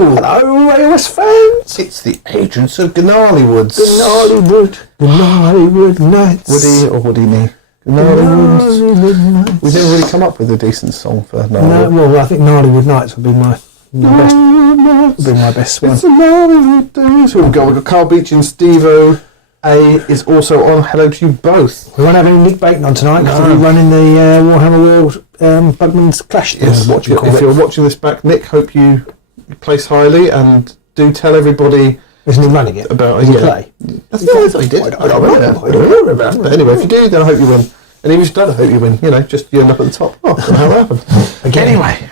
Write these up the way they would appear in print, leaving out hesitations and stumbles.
Hello! Hello, AOS fans! It's the agents of Gnarlwood. Gnarlwood Nights. Woody or Woody Gnarlwood Nights. We've never really come up with a decent song for Gnarlwood. No, well, I think Gnarlwood Nights would be my best one. It's the Gnarlwood days. Here we go. We've got Carl Beach and Steve-O. A is also on. Hello to you both. We won't have any Nick Bacon on tonight because we're running the Warhammer World Bugman's Clash. Yes, if you're watching this back, Nick, hope you place highly and do tell everybody. Isn't he running it? About Does he play? That's what he did. I don't remember. But anyway, if you do, then I hope you win. And even if you don't, I hope you win. You know, just you end up at the top. Oh, that's how that happened. Anyway.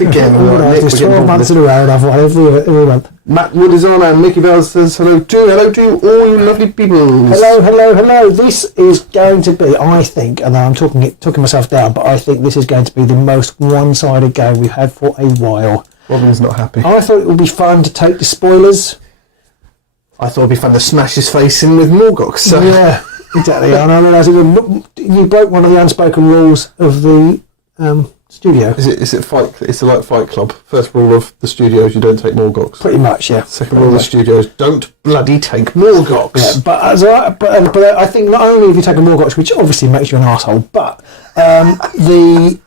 Again, it's 12 months in a row and I've won every month. Matt Wood is on and Mickey Bell says hello to you, all you lovely people. Hello. This is going to be, I think, and I'm talking myself down, but I think this is going to be the most one-sided game we've had for a while. Robin's not happy. I thought it would be fun to take Despoilers. I thought it'd be fun to smash his face in with Morgok. So. Yeah, exactly. And I realise you broke one of the unspoken rules of the studio. Is it fight? It's like Fight Club. First rule of the studios: you don't take Morgoks. Pretty much, yeah. Second rule of the studios: don't bloody take Morgoks. Yeah, but I think not only have you taken Morgoks, which obviously makes you an arsehole, but the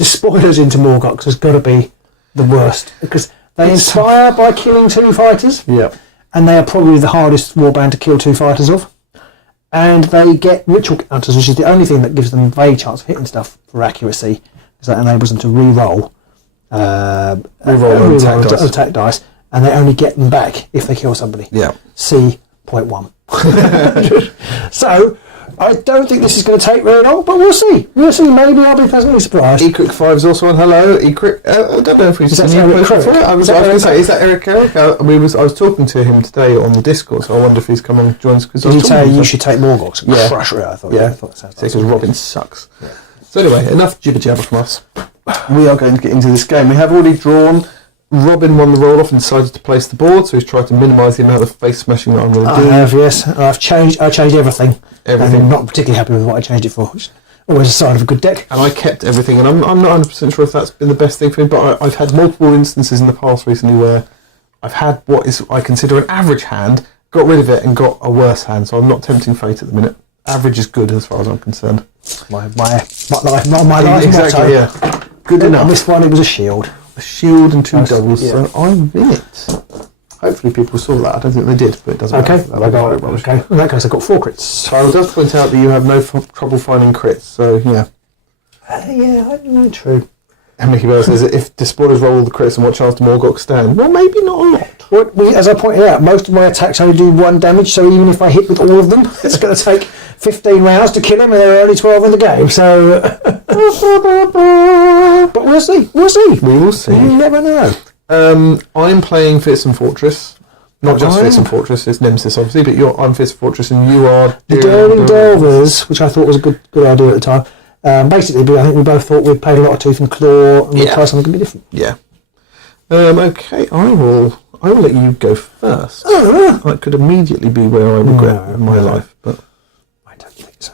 spoilers into Morgoks has got to be the worst because they inspire by killing 2 fighters. Yeah. And they are probably the hardest warband to kill 2 fighters of. And they get ritual counters, which is the only thing that gives them a vague chance of hitting stuff for accuracy, because that enables them to re-roll attack dice, and they only get them back if they kill somebody. Yeah. See point 1. So, I don't think this is going to take very long, but we'll see. Maybe I'll be pleasantly surprised. Ecrick5 is also on. Hello, Ecrick. I don't know if he's Is that Eric for it. I was going to say, is that Eric? I was talking to him today on the Discord, so I wonder if he's come and joined us. Did he tell you should take Morgoks and crush it? I thought that sounds because Robin sucks. Yeah. So anyway, enough jibber jabber from us. We are going to get into this game. We have already drawn. Robin won the roll-off and decided to place the board, so he's tried to minimise the amount of face smashing that I'm going to do. I have, yes. I changed everything. And I'm not particularly happy with what I changed it for, which is always a sign of a good deck. And I kept everything, and I'm not 100% sure if that's been the best thing for me, but I've had multiple instances in the past recently where I've had what is I consider an average hand, got rid of it, and got a worse hand, so I'm not tempting fate at the minute. Average is good as far as I'm concerned. My life, not my life. Exactly, yeah. Good enough. On this one, it was a shield. A shield and 2 doubles, so I win it. Hopefully people saw that. I don't think they did, but it doesn't matter. Okay. In that case, I've got 4 crits. Kyle does point out that you have no trouble finding crits, so yeah. Yeah, I know, true. And Mickey Bell says that if Despoilers roll all the crits and what chance do Morgok stand? Well, maybe not a lot. Well, as I pointed out, most of my attacks only do 1 damage, so even if I hit with all of them, it's going to take 15 rounds to kill him, and there are only 12 in the game, so... But we'll see. We will see. You never know. I'm playing Fearsome Fortress. Not just Fearsome Fortress, it's Nemesis, obviously, but I'm Fearsome Fortress, and you are... The Daring Delvers, which I thought was a good idea at the time. Basically, I think we both thought we'd played a lot of Tooth and Claw, and we'd try something completely different. Yeah. Okay, I will let you go first. That could immediately be where I regret my life, but I don't think so.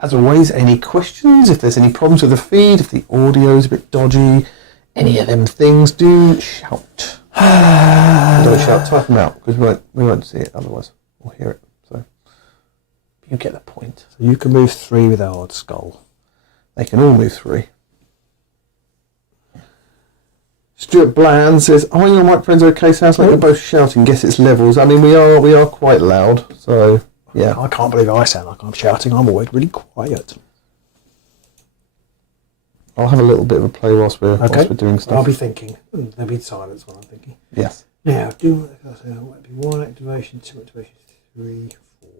As always, any questions? If there's any problems with the feed, if the audio's a bit dodgy, any of them things, do shout. Don't shout, type them out, because we won't see it otherwise, or hear it. So you get the point. So you can move 3 with a hard skull. They can all move 3. Stuart Bland says, "Are your microphones okay? Sounds like you're both shouting. Guess it's levels." I mean, we are quite loud, so yeah. I can't believe I sound like I'm shouting. I'm always really quiet. I'll have a little bit of a play whilst we're doing stuff. I'll be thinking. There'll be silence while I'm thinking. Yes. Now, it might be 1 activation, 2 activation, 3, 4.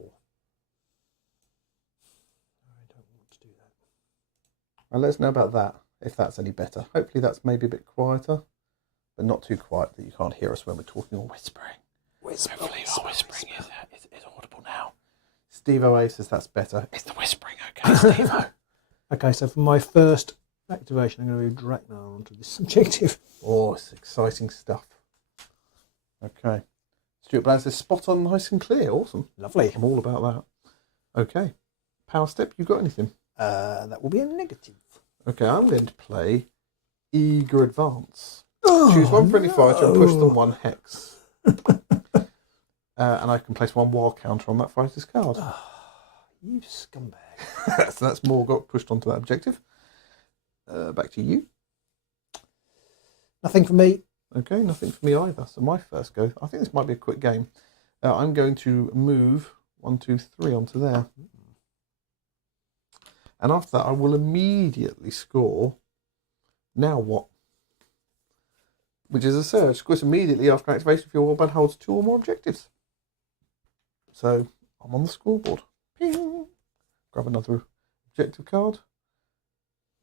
I don't want to do that. Well, let us know about that, if that's any better. Hopefully that's maybe a bit quieter, but not too quiet that you can't hear us when we're talking or whispering. Hopefully our whispering is audible now. Steve-O says that's better. It's the whispering, okay, Steve-O? Okay, so for my first activation, I'm going to move Draknar onto this objective. Oh, it's exciting stuff. Okay. Stuart Bland says, spot on, nice and clear. Awesome. Lovely. I'm all about that. Okay. Power step, you got anything? That will be a negative. Okay, I'm going to play Eager Advance. Choose one friendly fighter and push them 1 hex. And I can place 1 war counter on that fighter's card. You scumbag. So that's Morgok pushed onto that objective. Back to you. Nothing for me. Okay, nothing for me either. So my first go. I think this might be a quick game. I'm going to move 1, 2, 3 onto there. And after that, I will immediately score Now What? Which is a surge. Of course, immediately after activation, if your warband holds 2 or more objectives. So I'm on the scoreboard. Ping. Grab another objective card.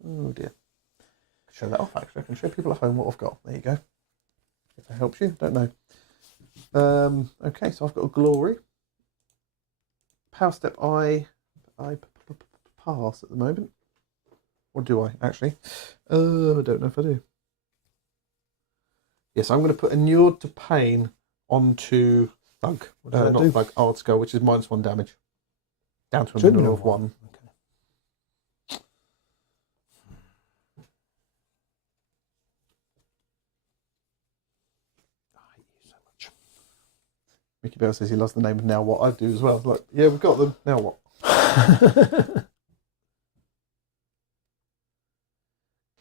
Oh dear. I can show that off actually. I can show people at home what I've got. There you go. If that helps you, don't know. Okay, so I've got a glory. Power step I pass at the moment. Or do I actually? I don't know if I do. Yes, I'm going to put Inured to Pain onto Thug. Not Thug, Ard Skull, which is -1 damage. Down to a minimum of 1. Okay. I hate you so much. Mickey Bell says he loves the name of Now What. I do as well. Like, yeah, we've got them. Now what?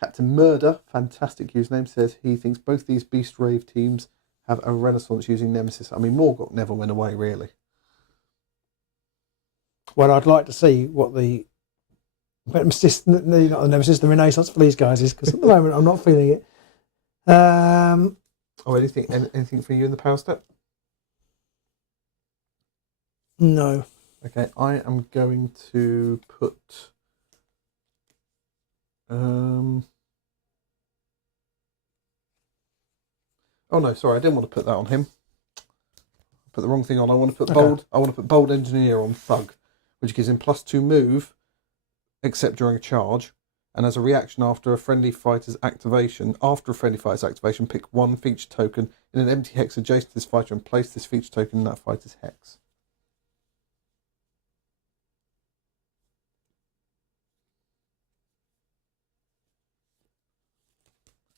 Captain Murder, fantastic username, says he thinks both these Beast Rave teams have a renaissance using Nemesis. I mean, Morgok never went away, really. Well, I'd like to see what the Nemesis, not the Nemesis, the Renaissance for these guys is, because at the moment I'm not feeling it. Anything for you in the power step? No. Okay, I am going to put... Oh no, sorry, I didn't want to put that on him. I put the wrong thing on. I want to put bold. I want to put bold engineer on Thug, which gives him +2 move, except during a charge. And as a reaction after a friendly fighter's activation, pick 1 feature token in an empty hex adjacent to this fighter and place this feature token in that fighter's hex.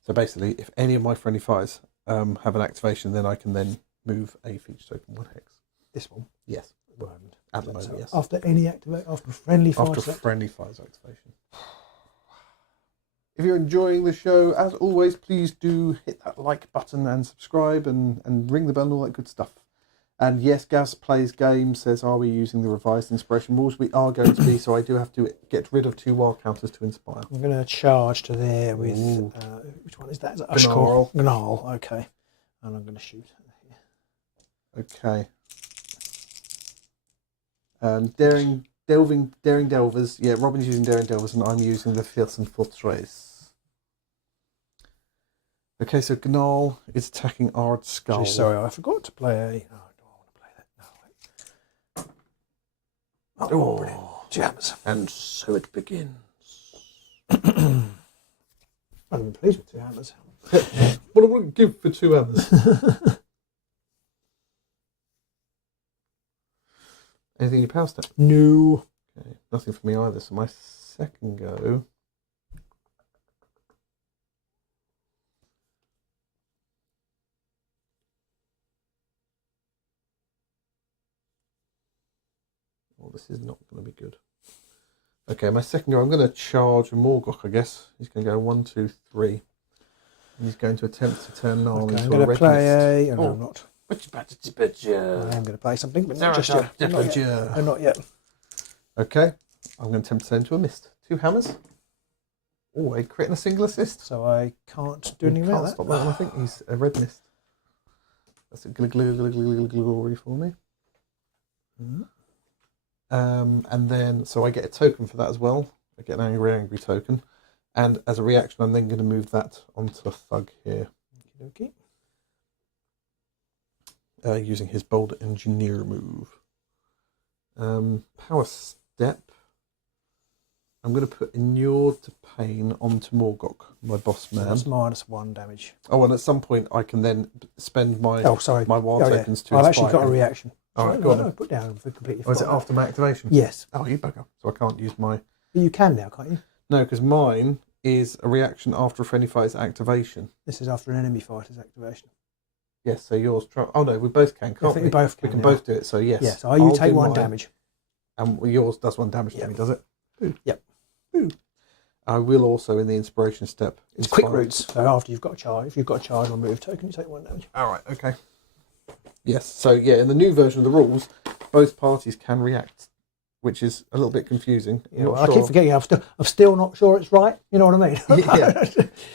So basically, if any of my friendly fighters have an activation, then I can then move a feature token 1 hex. This one? Yes. At the moment, yes. After any activate, after friendly fighters activation. If you're enjoying the show, as always, please do hit that like button and subscribe and ring the bell and all that good stuff. And yes, Gaz Plays Games says, are we using the revised inspiration rules? We are going to be, so I do have to get rid of 2 wild counters to inspire. I'm going to charge to there with, which one is that? Is it Ushkor? Gnarl, okay. And I'm going to shoot. Okay. Daring Delvers. Yeah, Robin's using Daring Delvers and I'm using the Fearsome Fortress. Okay, so Gnarl is attacking Ard Skull. Sorry, I forgot to play a... Oh, do I want to play that? No, wait. Oh, brilliant. 2 hammers. And so it begins. I'd have been pleased with 2 hammers. What I would give for 2 hammers. Anything in your power step? No. Okay, nothing for me either. So my second go... Well, this is not going to be good. Okay, my second go, I'm going to charge a Morgok, I guess. He's going to go 1, 2, 3. And he's going to attempt to turn Gnarl into a red mist. I'm going to play a... No, I'm not. I am going to play something, but not just yet. Not yet. Okay, I'm going to attempt to turn into a mist. 2 hammers. Oh, a crit and a single assist. So I can't do anything about that. Stop that one. I think he's a red mist. That's a glory for me. And then, so I get a token for that as well. I get an angry token. And as a reaction, I'm then going to move that onto a Thug here. Okay. Using his bold engineer move. Power step. I'm going to put Inured to Pain onto Morgok, my boss man. So that's -1 damage. Oh, and at some point I can then spend my my wild tokens to I've actually got a reaction. All right, go on. Put down for completely. Is it after my activation? Yes. Oh, you bugger. So I can't use my... But you can now, can't you? No, because mine is a reaction after a friendly fighter's activation. This is after an enemy fighter's activation. Yes, so yours... Oh, no, we both can, can't we? We both can. We can both do it, so yes. Yeah, so you I'll take do 1 mine, damage. And yours does 1 damage to me, does it? Ooh. Yep. Ooh. I will also, in the inspiration step... It's quick roots. So after you've got a charge, if you've got a charge or move token, you take 1 damage. All right, okay. Yes, so yeah, in the new version of the rules, both parties can react, which is a little bit confusing. Yeah, well, I keep forgetting. I'm still not sure it's right. You know what I mean? Yeah.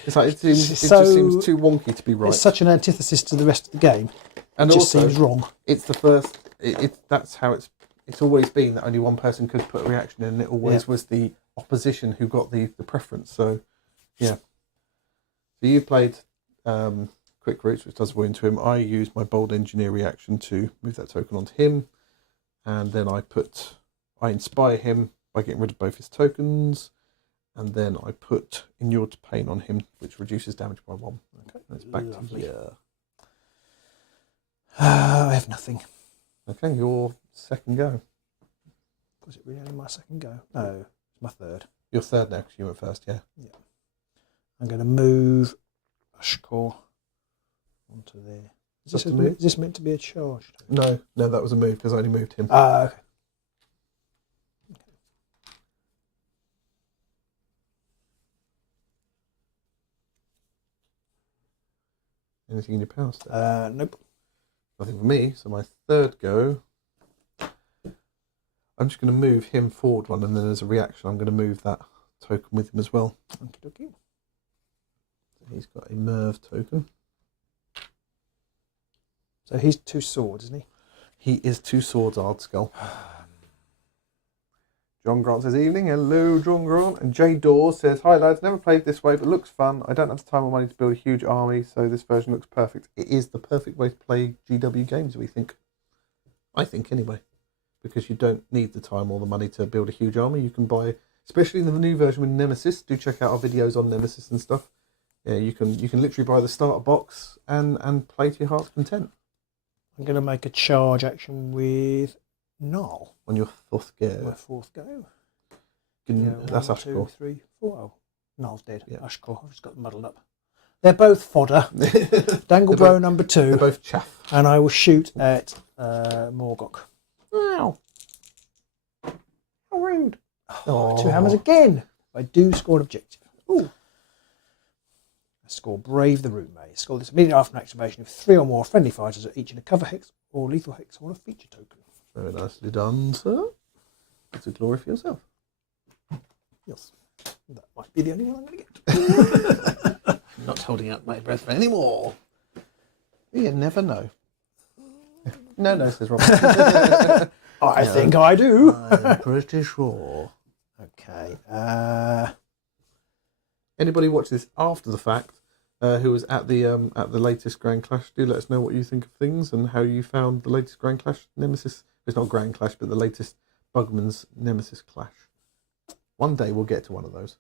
It's like it just seems too wonky to be right. It's such an antithesis to the rest of the game. And it just also, seems wrong. It's the first. That's how it's always been, that only one person could put a reaction in, and it always was the opposition who got the preference. So, yeah. So you played Quick Roots, which does wound to him. I used my Bold Engineer reaction to move that token onto him, and then I inspire him by getting rid of both his tokens, and then I put Inure to Pain on him, which reduces damage by 1. Okay, that's back to here. I have nothing. Okay, your second go. Was it really my second go? No, it's my third. Your third now, because you went first, yeah. Yeah. I'm going to move Ashkor onto there. Is this meant to be a charge? No, that was a move, because I only moved him. Okay. Anything in your power step? Nope. Nothing for me, so my third go, I'm just going to move him forward 1, and then as a reaction I'm going to move that token with him as well. Okie dokie. So he's got a Merv token. So he's 2 swords, isn't he? He is 2 swords, Ardskull. John Grant says, evening. Hello, John Grant. And Jay Dawes says, hi lads, never played this way, but looks fun. I don't have the time or money to build a huge army, so this version looks perfect. It is the perfect way to play GW games, we think. I think, anyway. Because you don't need the time or the money to build a huge army. You can buy, especially in the new version with NEMESIS. Do check out our videos on NEMESIS and stuff. Yeah, you can literally buy the starter box and play to your heart's content. I'm going to make a charge action with Gnarl. On your 4th go. My 4th go. That's 1, Ashkor. 2, 3, 4. Oh, Gnarl's dead. Yeah. Ashkor. I've just got them muddled up. They're both fodder. Danglebro number 2. They're both chaff. And I will shoot at Morgok. Wow. How rude. Oh, 2 hammers again. I do score an objective. Ooh. I score Brave the Rune Maze. Score this immediately after an activation if 3 or more friendly fighters are each in a cover hex or lethal hex or a feature token. Very nicely done, sir. It's a glory for yourself. Yes. That might be the only one I'm going to get. I'm not holding out my breath for any more. You never know. No, says Rob. I think I do. I'm pretty sure. Okay. Anybody watch this after the fact who was at the latest Grand Clash, do let us know what you think of things and how you found the latest Grand Clash Nemesis. It's not Grand Clash, but the latest Bugman's Nemesis Clash. One day we'll get to one of those.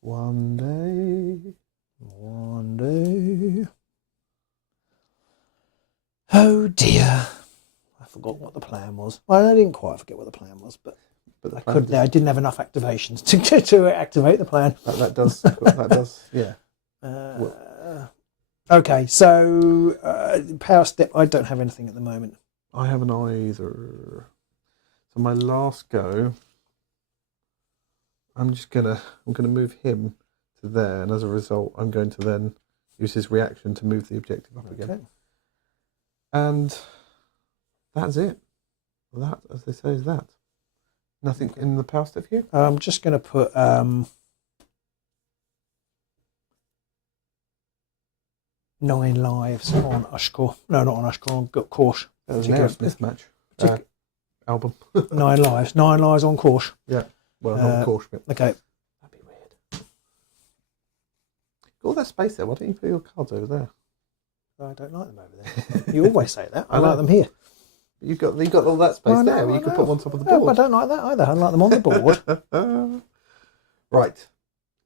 One day. Oh dear. I forgot what the plan was. Well, I didn't quite forget what the plan was, but I didn't have enough activations to activate the plan. That does, yeah. Okay, so power step, I don't have anything at the moment. I haven't either. So my last go, I'm gonna move him to there, and as a result, I'm going to then use his reaction to move the objective up again. And that's it. That, as they say, is that. Nothing in the power step here? I'm just going to put 9 lives on Ashkor. No, not on Ashkor, on Korsh. That was an Aerosmith match. Album. 9 lives. 9 lives on Korsh. Yeah. Well, not on Korsh, but... Okay. That'd be weird. Got all that space there. Why don't you put your cards over there? I don't like them over there. You always say that. I like them here. You've got all that space there. You could put them on top of the board. I don't like that either. I like them on the board. Right.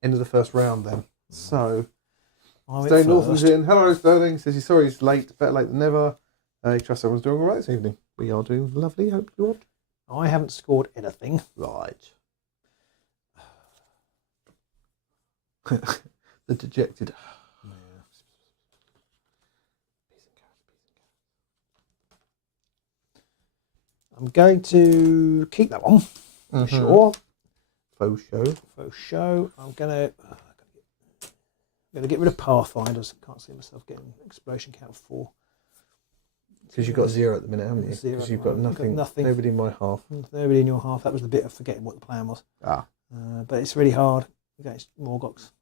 End of the first round then. So, Stone Northam's in. Hello, Sterling. Says he's sorry he's late. Better late than never. He trusts everyone's doing all right this evening. We are doing lovely. Hope you are. I haven't scored anything. Right. The dejected. I'm going to keep that one. Sure. Faux show. I'm going to get rid of Pathfinders. Can't see myself getting exploration count 4. Because you've got 0 at the minute, haven't you? Zero. Because you've got nothing. Nobody in my half. Nobody in your half. That was the bit of forgetting what the plan was. But it's really hard against Morgoks.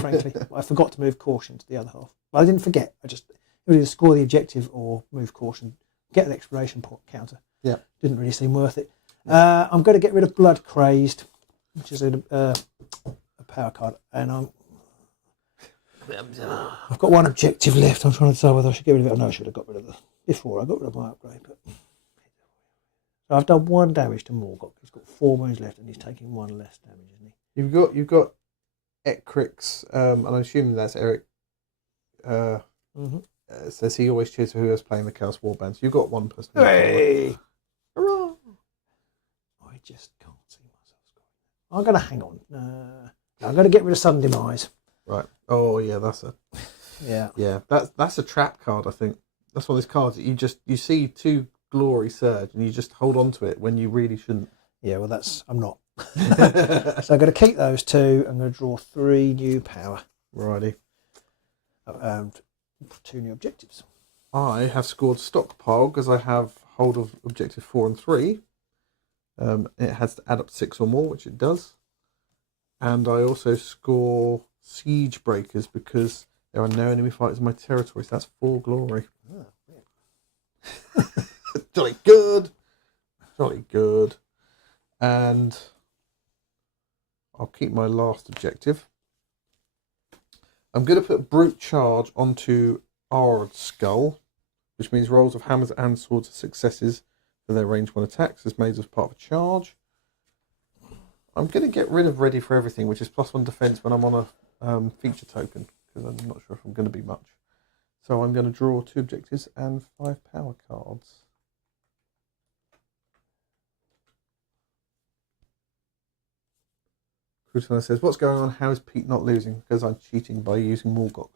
Frankly, I forgot to move caution to the other half. Well, I didn't forget. I just either score the objective or move caution, get an exploration counter. Yeah, didn't really seem worth it. I'm going to get rid of Blood Crazed, which is a power card, and I've got one objective left. I'm trying to decide whether I should get rid of it. I know I should have got rid of it before I got rid of my upgrade. But so I've done 1 damage to Morgok. He's got 4 wounds left, and he's taking 1 less damage, isn't he? You've got Ekrix, and I'm assuming that's Eric. Says he always cheers for whoever's playing the Chaos Warband. So you've got 1 person. Hey! Hurrah! I just can't see myself scoring. I'm going to hang on. I'm going to get rid of Sudden Demise. Right. Oh yeah, that's a. Yeah. That's a trap card. I think that's one of those cards that you see 2 glory surge and you just hold on to it when you really shouldn't. Yeah. Well, I'm not. So I'm going to keep those 2. I'm going to draw 3 new power. Righty. 2 new objectives. I have scored stockpile because I have hold of objective 4 and 3. It has to add up to 6 or more, which it does. And I also score siege breakers because there are no enemy fighters in my territory, so that's 4 glory. Jolly good. Jolly good. And I'll keep my last objective. I'm going to put Brute Charge onto Ard Skull, which means rolls of hammers and swords are successes for their range 1 attacks as made as part of a charge. I'm going to get rid of Ready for Everything, which is +1 defense when I'm on a feature token, because I'm not sure if I'm going to be much. So I'm going to draw 2 objectives and 5 power cards. Krusha says, what's going on? How is Pete not losing? Because I'm cheating by using Morgok.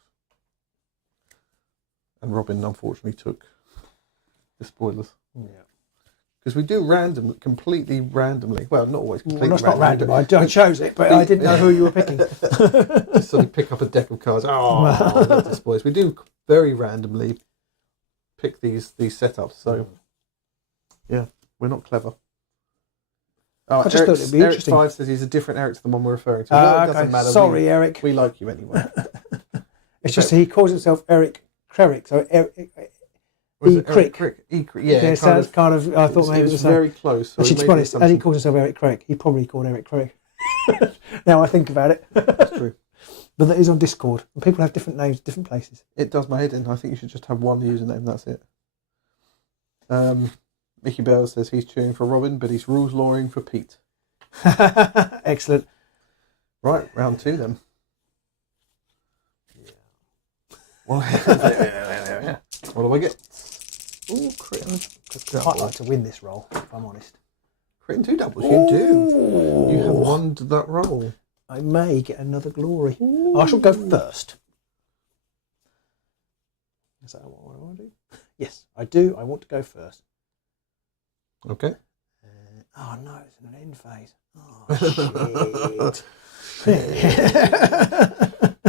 And Robin unfortunately took Despoilers. Yeah. Because we do completely randomly. Well, not always completely Well, that's not random. I chose it, but I didn't know who you were picking. Just suddenly pick up a deck of cards. Oh, I love Despoilers. We do very randomly pick these setups. So, yeah, we're not clever. Oh, I just thought it'd be Eric interesting. 5 says he's a different Eric to the one we're referring to. Well, it doesn't matter. Sorry, Eric. We like you anyway. It's just he calls himself Eric Crerick, so Eric E-Crick. Yeah, so it's kind of. I thought maybe it was very close. So actually, to be honest, as he calls himself Eric Craig, he probably called Eric Craig. Now I think about it. That's true. But that is on Discord, and people have different names, different places. It does my head in. I think you should just have 1 username. That's it. Mickey Bell says he's cheering for Robin, but he's rules lawing for Pete. Excellent. Right, round 2 then. Well, what do I get? Oh, crit. I'd like to win this roll, if I'm honest. Crit and 2 doubles. You do. You have won that roll. I may get another glory. I shall go first. Is that what I want to do? Yes, I do. I want to go first. Okay. Oh no, it's in an end phase. Oh shit.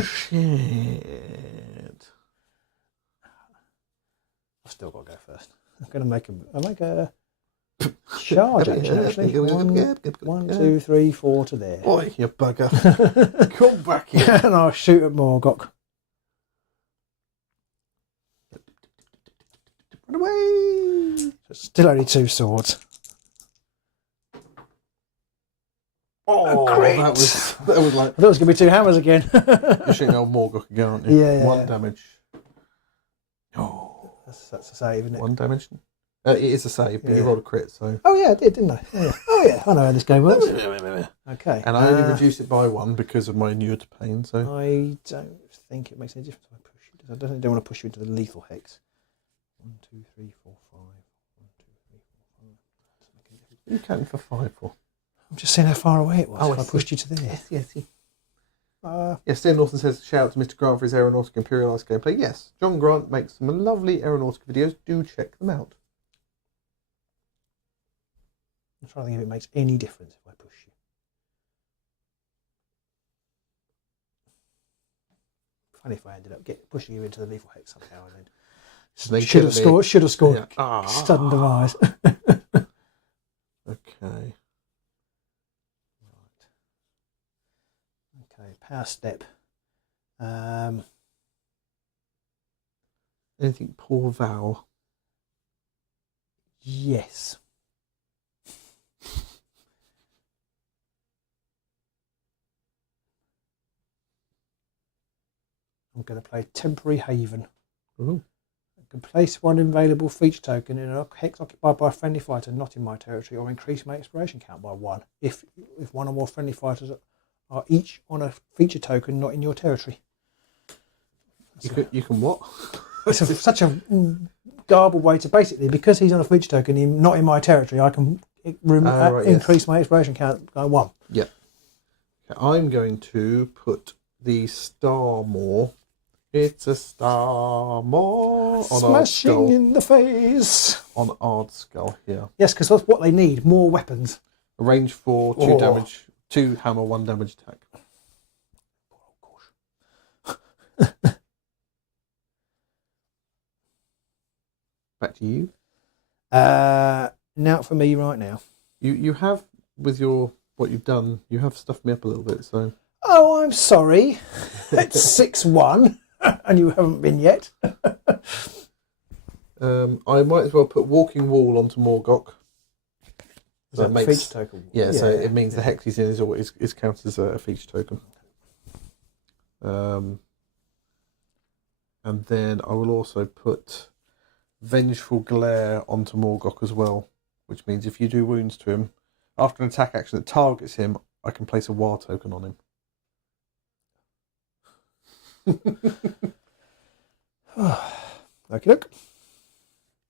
Shit. I've still got to go first. I'm going to make a charge action actually. 1, 2, 3, 4 to there. Oi, you bugger. Come back here. And I'll shoot at Morgok. Run away. So it's still only 2 swords. Oh, great. that was like... I thought it was going to be 2 hammers again. You're shooting old Morgok again, aren't you? Yeah. 1 damage. Oh. That's a save, isn't it? 1 damage. It is a save, but you rolled a crit, so... Oh yeah, I did, didn't I? Oh yeah, I know how this game works. Okay. And I only reduced it by 1 because of my inure to pain, so... I don't think it makes any difference if I push you. I don't want to push you into the lethal hex. 1, 2, 3, 4, 5. 1, 2, 3, 4, 5. You counting for 5 for? I'm just seeing how far away it was. Oh, if I pushed you to there. Yes. Yes, Steve Norton says, shout out to Mr. Grant for his aeronautic imperialised gameplay. Yes, John Grant makes some lovely aeronautic videos. Do check them out. I'm trying to think if it makes any difference if I push you. Funny if I ended up pushing you into the lethal hex somehow and then should have scored. Yeah. Sudden demise. Okay. Okay, power step. Anything poor Val? Yes. I'm going to play Temporary Haven. Ooh. I can place one available feature token in a hex occupied by a friendly fighter not in my territory, or increase my exploration count by 1 if one or more friendly fighters are each on a feature token not in your territory. You can what? It's such a garbled way to basically, because he's on a feature token not in my territory, I can increase my exploration count by 1. Yeah. Okay, I'm going to put the Starmore. It's a Starmore on Smashing in the face. On Ard Skull here. Yes, because that's what they need, more weapons. A range 4, 2 damage, 2 hammer, 1 damage attack. Back to you. Now for me right now. You have, with what you've done, you have stuffed me up a little bit, so... Oh, I'm sorry. It's 6-1, and you haven't been yet. I might as well put Walking Wall onto Morgok. Is that makes, feature token? Yeah, so it means the hex he's in is counted as a feature token. And then I will also put Vengeful Glare onto Morgok as well, which means if you do wounds to him, after an attack action that targets him, I can place a war token on him. Okay, look.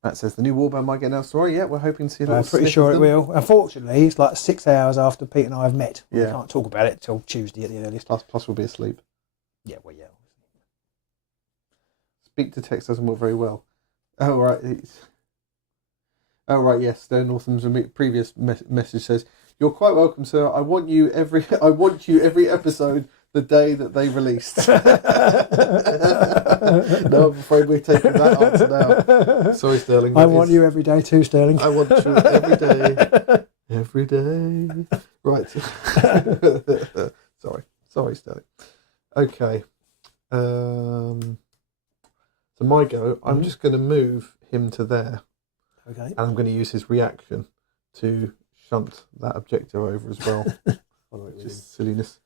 That says the new warband might get announced tomorrow. Yeah, we're hoping to see that. I'm pretty sure it will. Unfortunately, it's like 6 hours after Pete and I have met. Yeah. We can't talk about it till Tuesday at the earliest. Plus we'll be asleep. Yeah, well, yeah. Speak to text doesn't work very well. Oh, right. Yes. Stone Northam's previous message says, "You're quite welcome, sir. I want you every episode the day that they released." No, I'm afraid we're taking that answer now. Sorry, Sterling. I want you every day too, Sterling. I want you every day. Every day. Right. Sorry, Sterling. Okay. So my go, I'm just going to move him to there. Okay. And I'm going to use his reaction to shunt that objective over as well. Just silliness.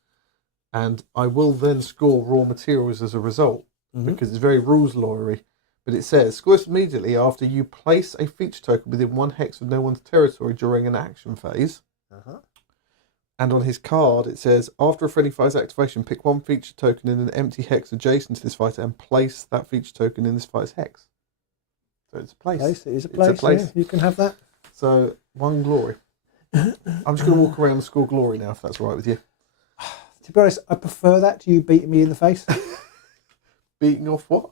And I will then score raw materials as a result, because it's very rules lawyery. But it says, scores immediately after you place a feature token within 1 hex of no one's territory during an action phase. And on his card, it says, after a friendly fighter's activation, pick 1 feature token in an empty hex adjacent to this fighter and place that feature token in this fighter's hex. So it's a place. It is a place. Yeah, you can have that. So, 1 glory. I'm just going to walk around and score glory now, if that's all right with you. To be honest, I prefer that to you beating me in the face. Beating off what?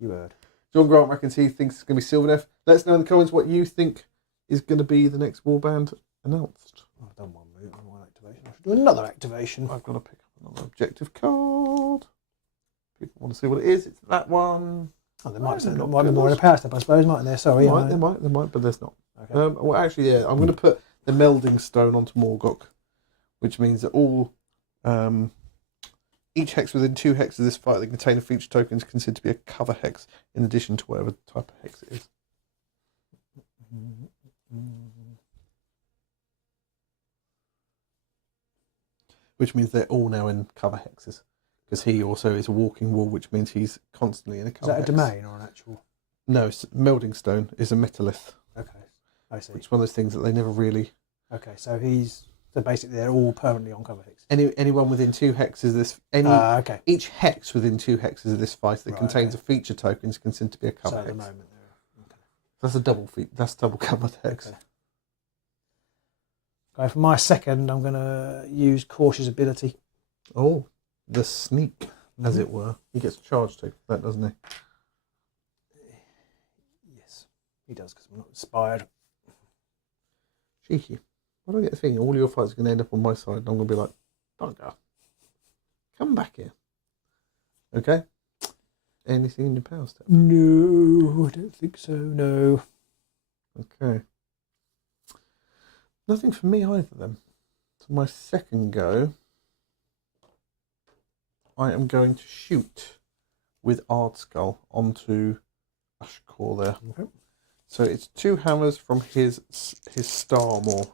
You heard. John Grant reckons he thinks it's going to be Sylvaneth. Let us know in the comments what you think is going to be the next warband announced. I've done 1 move and 1 activation. I should do another activation. I've got to pick up another objective card. People want to see what it is. It's that one. Oh, there might be more in a power step, I suppose, mightn't there? Sorry. There might, but there's not. Okay. Well, actually, yeah, I'm going to put the melding stone onto Morgok, which means that all each hex within 2 hexes of this fight that contain a feature token is considered to be a cover hex in addition to whatever type of hex it is. Which means they're all now in cover hexes. Because he also is a walking wall, which means he's constantly in a cover hex. Is that a domain or an actual? No, melding stone is a Mechanolith. Okay, I see. Which is one of those things that they never really... Okay, so basically they're all permanently on cover hex. Anyone within 2 hexes of this... okay. Each hex within 2 hexes of this fight that contains a feature token is considered to be a cover hex. So at the moment okay. That's a double covered hex. Okay, for my second, I'm going to use Cautious Ability. Oh. the sneak, as it were. He gets charged to that, doesn't he? Yes, he does, because I'm not inspired. Cheeky. Why do I get the feeling all your fights are going to end up on my side and I'm going to be like, bugger. Come back here. Okay? Anything in your power step? No, I don't think so, no. Okay. Nothing for me either then. So my second go, I am going to shoot with Ardskull onto Ashkor there. Okay. So it's 2 hammers from his Starmore.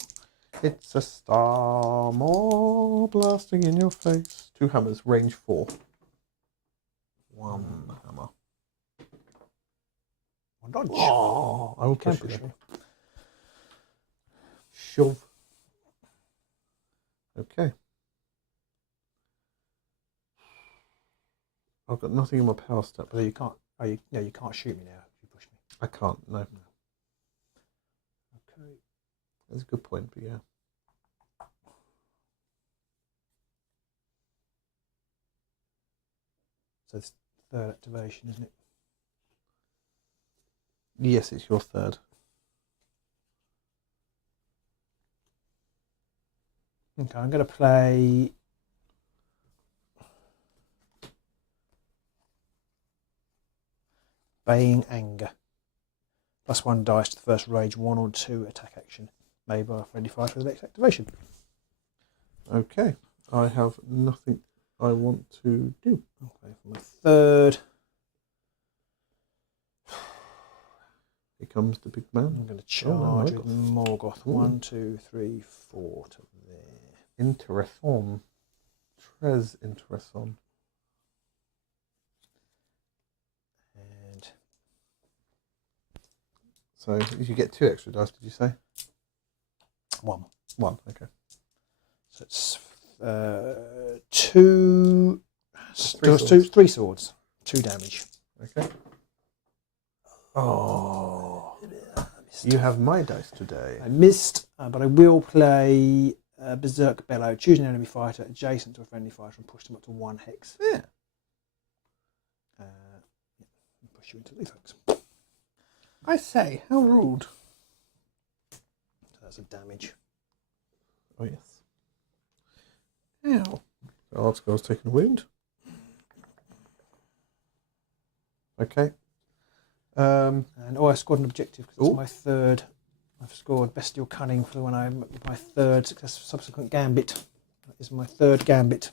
It's a Starmore blasting in your face. 2 hammers, range 4. 1 hammer. 1 dodge. Oh, I will Can push push you. me. Shove. Okay. I've got nothing in my power step. But you can't. Oh, you can't shoot me now if you push me. I can't, no. Okay. That's a good point, but yeah. So it's 3rd activation, isn't it? Yes, it's your 3rd. Okay, I'm going to play Baying Anger. +1 dice to the first rage 1 or 2 attack action made by a friendly fighter for the next activation. Okay. I have nothing I want to do. Okay, for my 3rd, Here comes the big man. I'm going to charge with Morgok. Ooh. 1, 2, 3, 4 to there. Interesson. Tres Interesson. And So you get 2 extra dice, did you say? 1. 1, okay. So it's 2, 3 swords, 2 damage. Okay. Oh. You have my dice today. I missed, but I will play Berserk Bellow. Choose an enemy fighter adjacent to a friendly fighter and push them up to 1 hex. Yeah. Push you into lethal. I say, how rude. So that's a damage. Oh, yes. Ow. So Ardskull's taken a wound. Okay. And I scored an objective because Ooh. it's my 3rd. I've scored Bestial Cunning for when I'm my 3rd subsequent gambit. That is my 3rd gambit.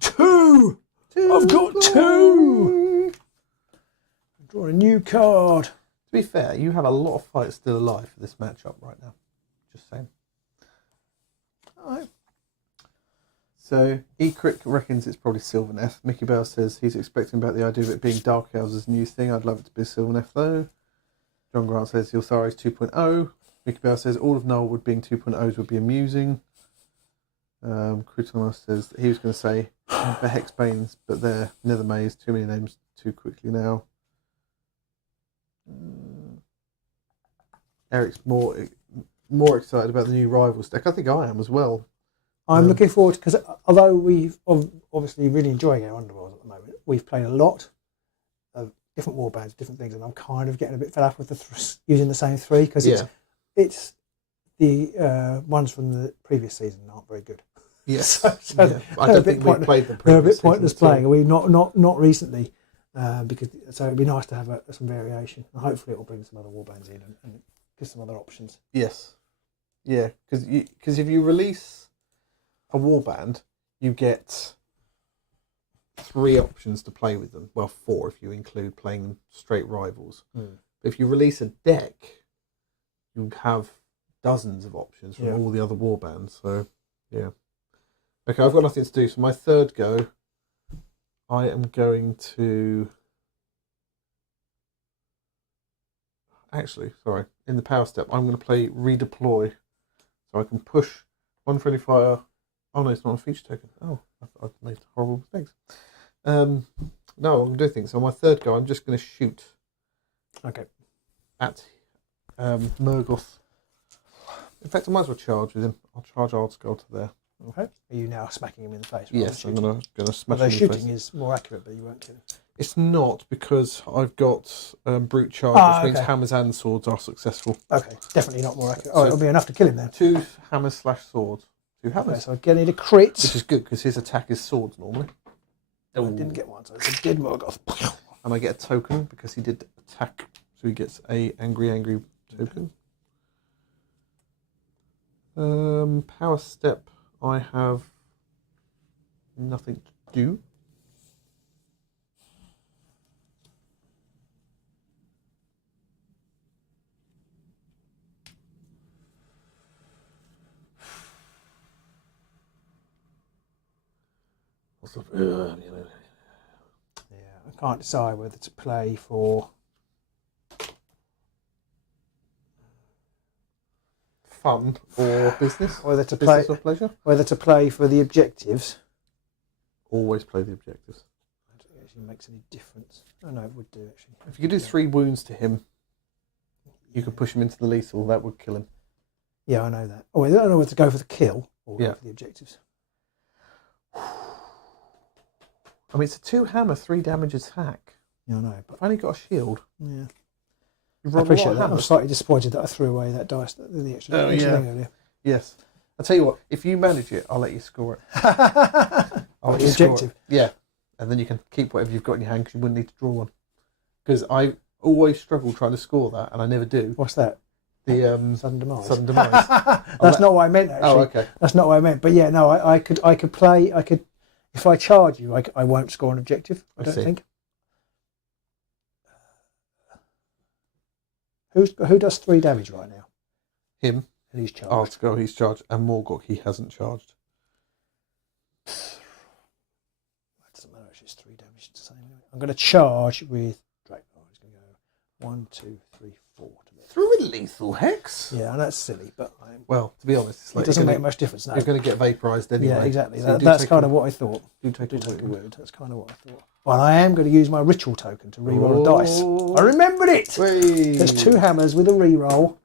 2! I've got 2! I'm drawing a new card. To be fair, you have a lot of fights still alive for this matchup right now. Just saying. Alright. So, Ekrick reckons it's probably Sylvaneth. Mickey Bell says he's expecting about the idea of it being Dark Elves as a new thing. I'd love it to be Sylvaneth though. John Grant says Ilthari's 2.0. Mickey Bell says all of Gnarlwood being 2.0s would be amusing. Crutonos says he was going to say the Hexbanes, but they're Nethermaze. Too many names too quickly now. Eric's more excited about the new Rivals deck. I think I am as well. I'm looking forward, because although we've obviously really enjoying our Underworlds at the moment, we've played a lot of different warbands, different things, and I'm kind of getting a bit fed up with using the same 3, because it's the ones from the previous season aren't very good. Yes, so I don't think we've played them. They're a bit pointless playing. We not recently, because so it'd be nice to have some variation, and hopefully it will bring some other warbands in and give some other options. Yes, yeah, because if you release a warband, you get 3 options to play with them. Well, 4 if you include playing straight Rivals. If you release a deck, you have dozens of options from all the other warbands. So, yeah. Okay, I've got nothing to do. So my 3rd go, I am going to... Actually, sorry. In the power step, I'm going to play Redeploy. So I can push one friendly fire. Oh, no, it's not a feature token. Oh, I've made horrible mistakes. No, I'm going to do things. So on my 3rd go, I'm just going to shoot at Morgok. In fact, I might as well charge with him. I'll charge Ardskull to there. Okay. Are you now smacking him in the face? Yes, I'm gonna smash Although him in the shooting face. is more accurate, but you won't kill him. It's not, because I've got brute charge, which means hammers and swords are successful. Okay, definitely not more accurate. So it'll be enough to kill him then. 2 hammers / swords. 2 hammers. Okay, so I need a crit. Which is good, because his attack is swords normally. I didn't get one, so it's a dead Morgok. And I get a token, because he did attack. So he gets a angry token. Power step, I have nothing to do. Yeah, I can't decide whether to play for fun or business. Whether to business play or pleasure. Whether to play for the objectives. Always play the objectives. I don't think it actually makes any difference. Oh no, it would do actually. If you could do 3 wounds to him, you could push him into the lethal. That would kill him. Yeah, I know that. Oh, I don't know whether to go for the kill or go for the objectives. I mean, it's a 2 hammer, 3 damage attack. Yeah, I know. But I've only got a shield. yeah, You've I appreciate that. I'm slightly disappointed that I threw away that dice, the extra. Oh, extra yeah. thing earlier. Yes. I'll tell you what, if you manage it, I'll let you score it. I'll let The you score objective. it. Yeah. And then you can keep whatever you've got in your hand, because you wouldn't need to draw one. Because I always struggle trying to score that, and I never do. What's that? The Sudden demise. Sudden demise. That's not what I meant actually. Oh, okay. That's not what I meant. But yeah, no, I could play. I could, if I charge you, I won't score an objective. I don't think. Who does 3 damage right now? Him. And he's charged. Article, he's charged, and Morgok, he hasn't charged. It doesn't matter. It's 3 damage. It's the same. Anyway. I'm going to charge with Drake. Oh, he's going to go 1, 2, 3, 4 to me. Through a lethal hex? Yeah, and that's silly, but well, to be honest, it's like it doesn't make much difference now. You're going to get vaporised anyway. Yeah, exactly. So That's kind of what I thought. Do take a wound. That's kind of what I thought. Well, I am going to use my ritual token to reroll a dice. I remembered it. Whee. There's 2 hammers with a reroll.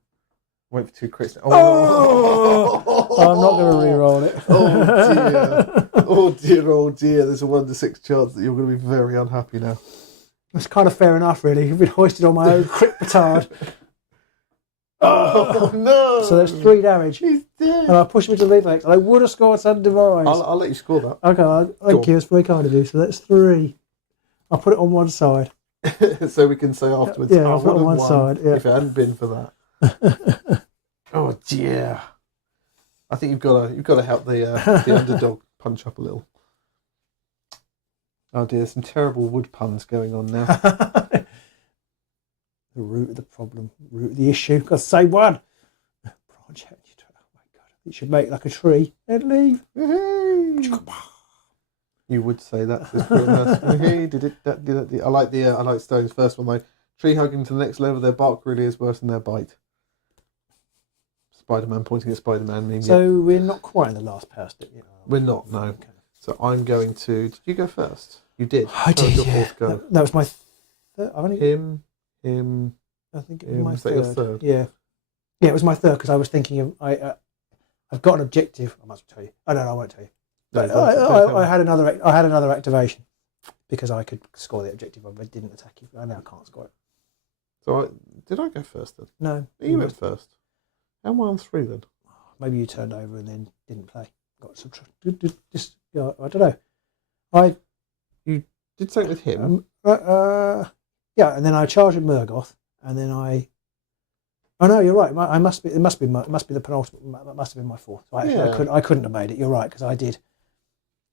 Wait for 2 crits. Oh! I'm not going to reroll it. Oh dear. Oh dear, oh dear. There's a 1 to 6 chance that you're going to be very unhappy now. It's kind of fair enough, really. You've been hoisted on my own crit petard. Oh no! So there's 3 damage. He's dead. And I push him into the legs, and I would have scored Sudden Demise. I'll let you score that. Okay, thank you. It's very kind of you. So that's 3. I'll put it on one side. So we can say afterwards. Yeah, I'll put it on one side. Yeah. If it hadn't been for that. Oh dear. I think you've got to help the underdog punch up a little. Oh dear, some terrible wood puns going on now. The root of the problem, root of the issue. Got to say one. Branch out. Oh my god! It should make like a tree and leave. You would say that. I like Stone's first one though. Tree hugging to the next level. Their bark really is worse than their bite. Spider-Man pointing at Spider-Man. Meme. So we're not quite in the last power step yet. We're not. No. Okay. So I'm going to. Did you go first? You did. I did. Your Yeah. fourth go. That was my. I've only. Him. I think it was my Was that your third? Yeah. Yeah, it was my third because I was thinking of I've got an objective. I must tell you. I don't know. I won't tell you. But I had another activation because I could score the objective. I didn't attack you. I now can't score it. So did I go first then? No. You went first. How am I on 3 then? Maybe you turned over and then didn't play. Got some. Just I don't know. You did something with him. Yeah, and then I charged with Morgok, and then I. Oh no, you're right. It must be the penultimate. That must have been my 4th. So actually, I couldn't have made it. You're right because I did.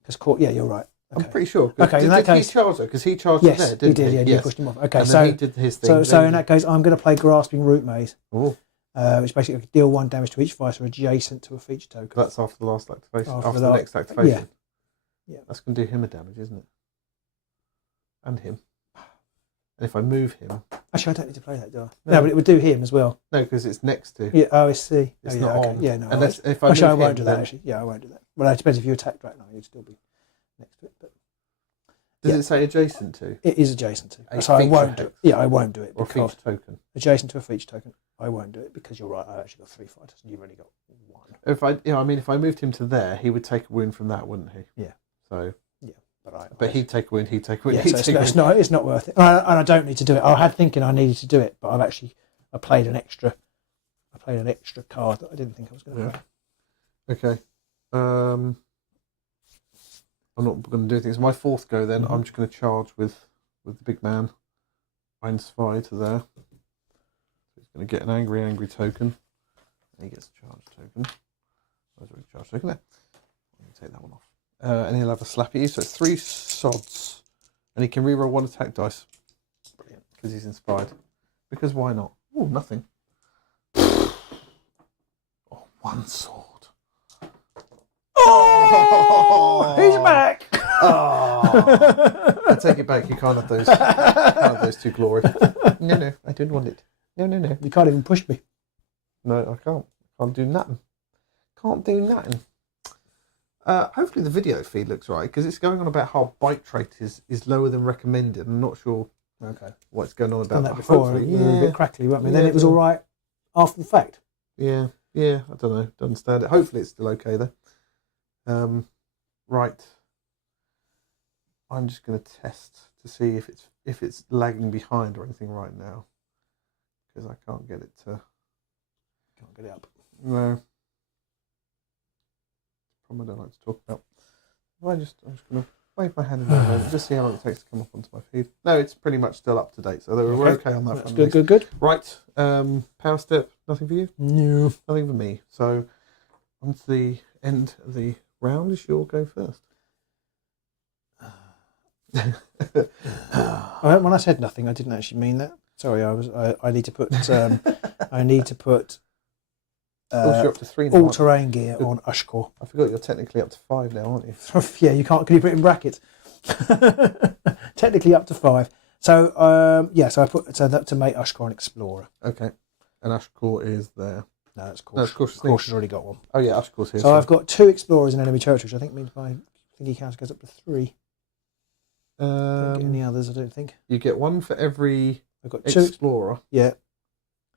Because yeah, you're right. Okay. I'm pretty sure. Okay, in that case, he charge her? Because he charged yes, there, didn't he? Did. Yeah, yes. You pushed him off. Okay, and so then he did his thing. So in that case, I'm going to play Grasping Root Maze, which basically deal 1 damage to each fighter adjacent to a feature token. That's after the last activation. After the next activation. Yeah. That's going to do him a damage, isn't it? And him. And if I move him... Actually, I don't need to play that, do I? No, but it would do him as well. No, because it's next to... Yeah, I see. It's not okay. on. Yeah, no. Unless, if I actually, I move won't him, do that, then... actually. Yeah, I won't do that. Well, it depends if you attack Drake. No, you'd still be next to it. Does it say adjacent to? It is adjacent to. A So I feature won't do it. hex. Yeah, I won't do it. Or Because feature token? adjacent to a feature token. I won't do it because you're right. I've actually got 3 fighters and you've only got 1. If I moved him to there, he would take a wound from that, wouldn't he? Yeah. So. Yeah, But he'd take a wound. He'd take a wound. Yeah, so it's not worth it. And I don't need to do it. I had thinking I needed to do it, but I played an extra card that I didn't think I was going to play. Okay. I'm not going to do things. My 4th go then. I'm just going to charge with the big man. Einspy to there. He's going to get an angry token. And he gets a charge token. Where's the charge token there? Let me take that one off. And he'll have a slappy. So it's 3 sods. And he can reroll 1 attack dice. Brilliant. Because he's inspired. Because why not? Oh, nothing. Oh, 1 sword. Oh, he's back. Oh. I take it back. You can't have those. Can't have those 2 glory. No, I didn't want it. No. You can't even push me. No, I can't. Can't do nothing. Can't do nothing. Hopefully the video feed looks right because it's going on about how bite trait is lower than recommended. I'm not sure. Okay. What's going on about Done that before? Hopefully, We were a bit crackly, weren't we? Yeah, Then it was all right after the fact. Yeah. I don't know. Don't understand it. Hopefully it's still okay though. Right. I'm just going to test to see if it's lagging behind or anything right now because I can't get it to. Can't get it up. No. Problem I don't like to talk about. I'm just going to wave my hand in there and just see how long it takes to come up onto my feed. No, it's pretty much still up to date, so we're okay on that. That's good. Right. Power step. Nothing for you. No. Nothing for me. So on to the end of the round. Is you'll go first. When I said nothing, I didn't actually mean that. Sorry, I need to put. I need to put. You're up to 3 now. All-terrain gear on Ushcore. I forgot you're technically up to 5 now, aren't you? Yeah, you can't. Can you put it in brackets? Technically up to 5. So so I put that to make Ushcore an explorer. Okay, and Ashcore is there. No, that's No, Caution's already got one. Oh yeah, Ashcore's here. So I've got 2 explorers in enemy territory, which I think means my thingy count goes up to 3. Don't get any others, I don't think. You get 1 for every I've got 2 explorer. Yeah.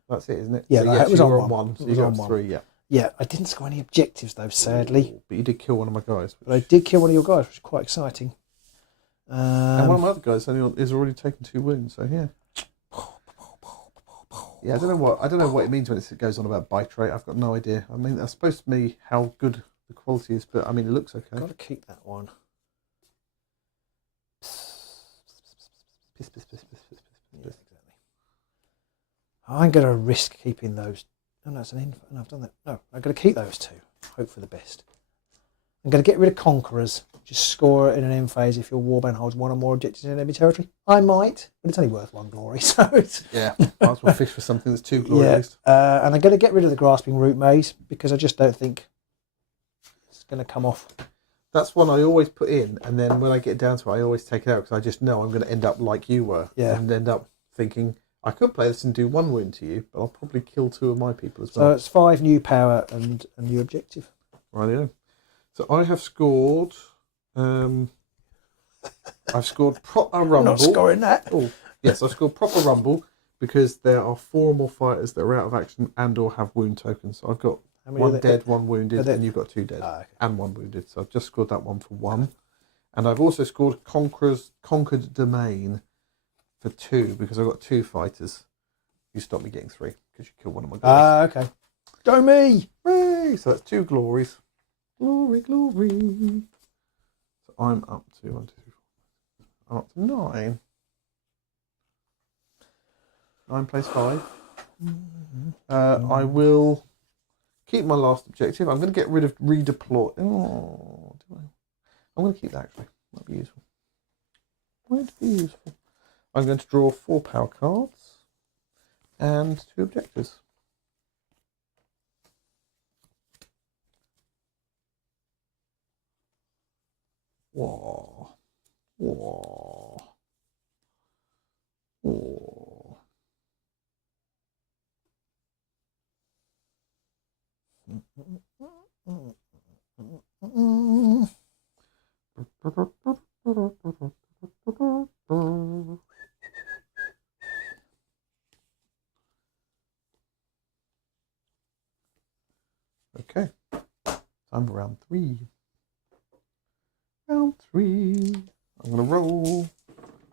That's it, isn't it? Yeah, so, it was so on you're 1. So It you was got on up to 1. 3, yeah. Yeah, I didn't score any objectives though, sadly. Ooh, but you did kill one of my guys. But I did kill one of your guys, which is quite exciting. And one of my other guys is already taken 2 wounds, so yeah. Yeah, I don't know what it means when it goes on about bite rate. I've got no idea. I mean, that's supposed to be how good the quality is, but I mean, it looks okay. Got to keep that one. Piss. Yeah, exactly. I'm going to risk keeping those. Oh, no, it's an info. No, I've done that. No, I'm going to keep those 2. Hope for the best. I'm going to get rid of Conquerors. Just score it in an end phase if your warband holds 1 or more objectives in enemy territory. I might, but it's only worth 1 glory, so it's... Yeah, might as well fish for something that's 2 glory at least. And I'm going to get rid of the Grasping Root Maze because I just don't think it's going to come off. That's one I always put in, and then when I get down to it, I always take it out because I just know I'm going to end up like you were. Yeah. And end up thinking, I could play this and do 1 wound to you, but I'll probably kill 2 of my people as well. So it's 5 new power and a new objective. Rightio. So I have scored... I've scored proper rumble. I'm not scoring that. Oh, yes, I've scored proper rumble because there are 4 or more fighters that are out of action and or have wound tokens. So I've got 1 dead, 1 wounded, and you've got 2 dead and 1 wounded. So I've just scored that one for 1. And I've also scored Conquered Domain for 2 because I've got 2 fighters. You stop me getting 3 because you killed one of my guys. Okay. Go me! Hooray! So that's 2 glories. Glory. So I'm up to 1, 2, 3, 4. I'm up to 9. 9 plays 5. I will keep my last objective. I'm going to get rid of redeploy. Oh, do I? I'm going to keep that actually. Might be useful. I'm going to draw 4 power cards and 2 objectives. Whoa.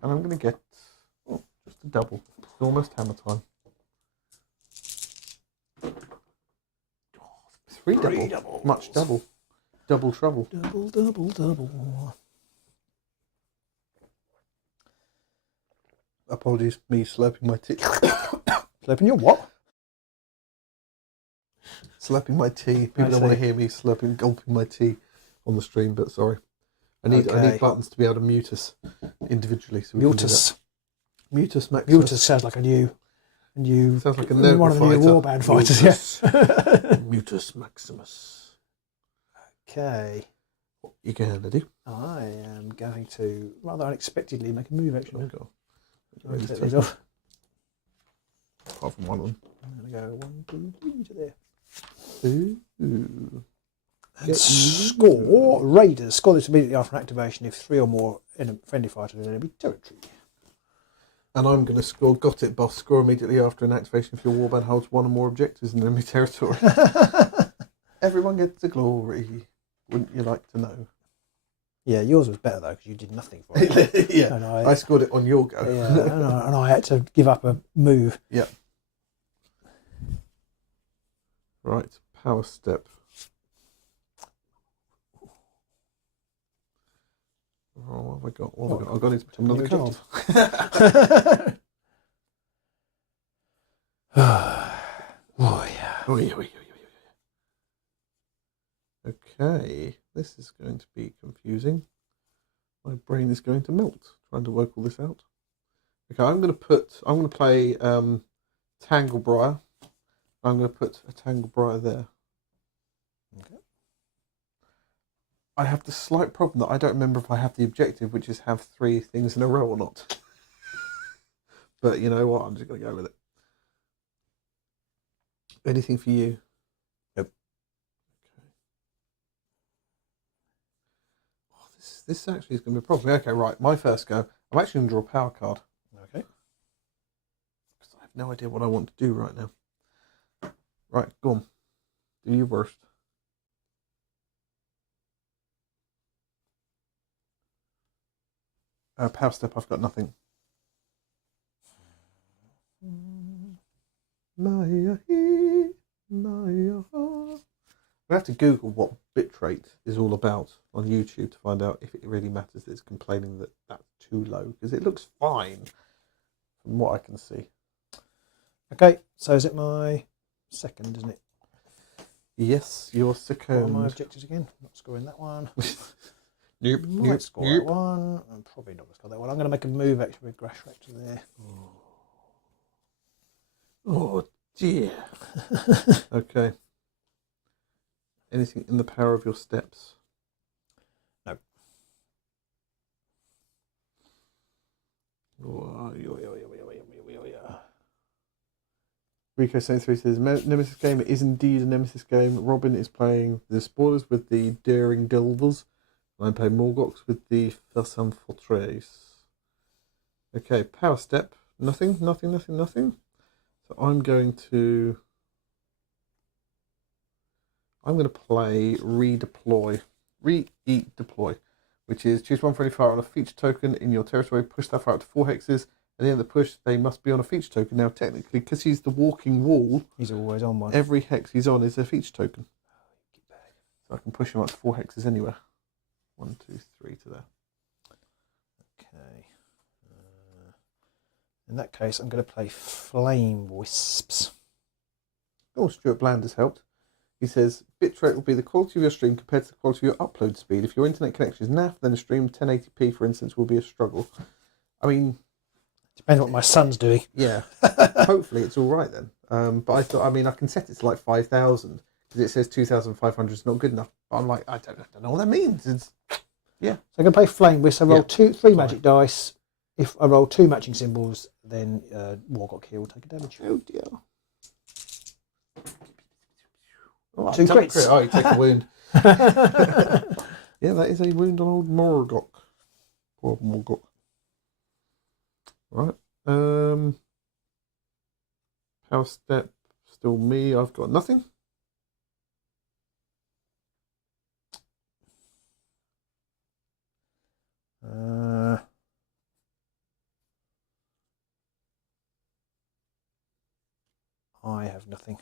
And I'm going to get just a double. It's almost hammer time. Three double. Much double. Double trouble. Double. Apologies, me slurping my tea. Slurping your what? Slurping my tea. People don't want to hear me gulping my tea on the stream, but sorry. I need buttons to be able to mute us individually. So mute us. Mutus Maximus. Mutus sounds like a new sounds like one of the new warband fighters. Mutus. Yeah. Mutus Maximus. Okay. What you going to do? I am going to rather unexpectedly make a move. Actually, God. take these off. Apart from one of them. I'm going to go 1, 2, 3 to there. Ooh. And score Raiders. Score this immediately after an activation if 3 or more friendly fighters in enemy territory. And I'm going to score Got It Boss. Score immediately after an activation if your warband holds 1 or more objectives in enemy territory. Everyone gets the glory. Wouldn't you like to know? Yeah, yours was better though because you did nothing for it. Yeah, and I scored it on your go. Yeah, and I had to give up a move. Yeah. Right, power step. Oh, what have I got? What have I got? I've got to put another card. Oh yeah. Okay, this is going to be confusing. My brain is going to melt trying to work all this out. Okay, I'm going to play Tanglebriar. I'm going to put a Tanglebriar there. Okay. I have the slight problem that I don't remember if I have the objective, which is have 3 things in a row or not. But you know what? I'm just going to go with it. Anything for you? Yep. Okay. Oh, this actually is going to be a problem. Okay, right. My first go. I'm actually going to draw a power card. Okay. Because I have no idea what I want to do right now. Right, go on. Do your worst. Power step, I've got nothing. I have to Google what bitrate is all about on YouTube to find out if it really matters that it's complaining that that's too low, because it looks fine from what I can see. Okay, so is it my second, isn't it? Yes, your second. What are my objectives again? Not scoring that one. Nope. Score that one. I'm probably not going to score that one. I'm going to make a move actually with Grashrack to there. Oh dear. Okay. Anything in the power of your steps? No. Rico 73 says, Nemesis game is indeed a Nemesis game. Robin is playing the Despoilers with the Daring Delvers. I'm playing Morgoks with the Farsam Fortress. Okay, power step. Nothing. So I'm going to play redeploy. Re-eat deploy. Which is choose 1 friendly fire on a feature token in your territory, push that fire up to 4 hexes. At the end of the push, they must be on a feature token. Now, technically, because he's the walking wall, he's always on one. Every hex he's on is a feature token. So I can push him up to 4 hexes anywhere. 1, 2, 3 to there. Okay. In that case, I'm going to play Flame Wisps. Oh, Stuart Bland has helped. He says, bitrate will be the quality of your stream compared to the quality of your upload speed. If your internet connection is naff, then a stream 1080p, for instance, will be a struggle. I mean... Depends what my son's doing. Yeah. Hopefully it's all right then. But I thought, I can set it to like 5,000 because it says 2,500 is not good enough. But I'm like, I don't know what that means. Yeah. So I'm going to play Flame Wisp. I roll 3 magic dice. If I roll 2 matching symbols, then Morgok here will take a damage. Oh dear. Oh, 2 crits. Oh, you take a wound. Yeah, that is a wound on old Morgok. Poor Morgok. Right. Power step, still me. I've got nothing. I have nothing.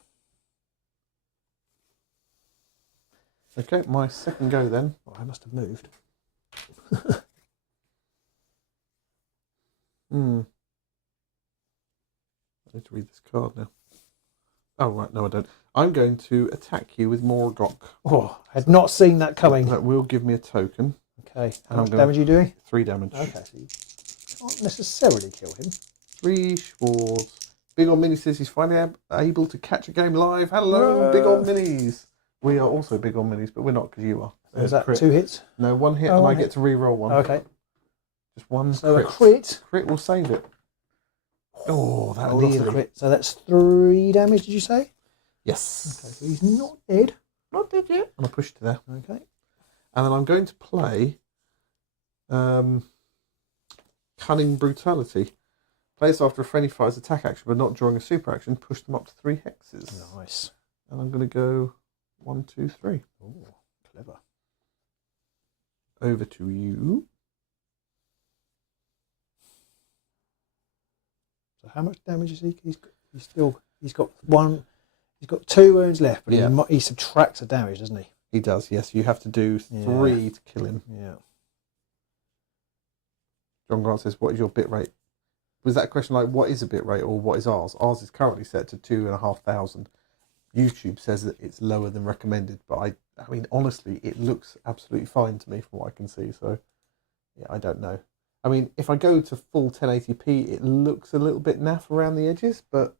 Okay, my second go then. Oh, I must have moved. I need to read this card now. Oh, right, no I don't. I'm going to attack you with Morgok. Oh, I had not seen that coming. That will give me a token. Okay, how much damage are you doing? 3 damage. Okay, so you can't necessarily kill him. 3 Schwartz. Big on Mini says he's finally able to catch a game live. Hello, Big on Minis. We are also Big on Minis, but we're not because you are. So is that crit. 2 hits? No, 1 hit, and I get to re-roll 1. Okay. Just 1 so crit. A crit. Crit will save it. Oh, that nearly. The crit. So that's 3 damage, did you say? Yes. Okay, so he's not dead. Not dead yet. And I push to there. Okay. And then I'm going to play Cunning Brutality. Plays after a friendly fire's attack action, but not during a super action. Push them up to 3 hexes. Nice. And I'm going to go 1, 2, 3. Oh, clever. Over to you. So how much damage is he? He's got 1. He's got 2 wounds left, but he subtracts the damage, doesn't he? He does. Yes, you have to do 3 to kill him. Yeah. John Grant says, "What is your bit rate?" Was that a question like, "What is a bit rate?" or "What is ours?" Ours is currently set to 2,500. YouTube says that it's lower than recommended, but I mean, honestly, it looks absolutely fine to me from what I can see. So, yeah, I don't know. I mean, if I go to full 1080p, it looks a little bit naff around the edges, but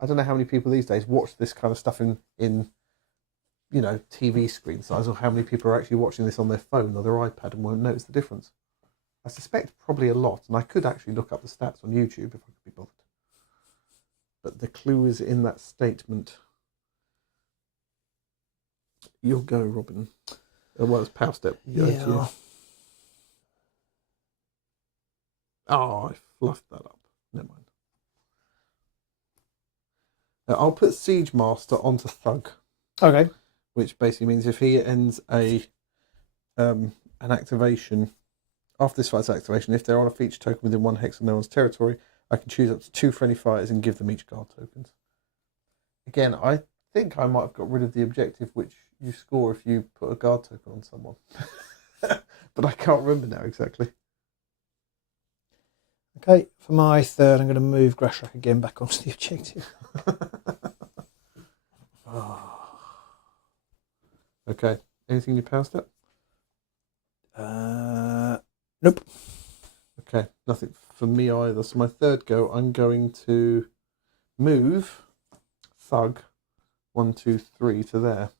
I don't know how many people these days watch this kind of stuff in you know, TV screen size, or how many people are actually watching this on their phone or their iPad and won't notice the difference. I suspect probably a lot, and I could actually look up the stats on YouTube if I could be bothered. But the clue is in that statement. You'll go, Robin. Well, it's power step. Yeah. Oh, I fluffed that up. Never mind. Now, I'll put Siege Master onto Thug. Okay. Which basically means if he ends an activation, after this fight's activation, if they're on a feature token within 1 hex of no one's territory, I can choose up to 2 friendly fighters and give them each guard tokens. Again, I think I might have got rid of the objective which you score if you put a guard token on someone. But I can't remember now exactly. Okay, for my third, I'm going to move Grashrack again back onto the objective. Okay, anything you power step? Nope. Okay, nothing for me either. So my third go, I'm going to move Thug 1, 2, 3 to there.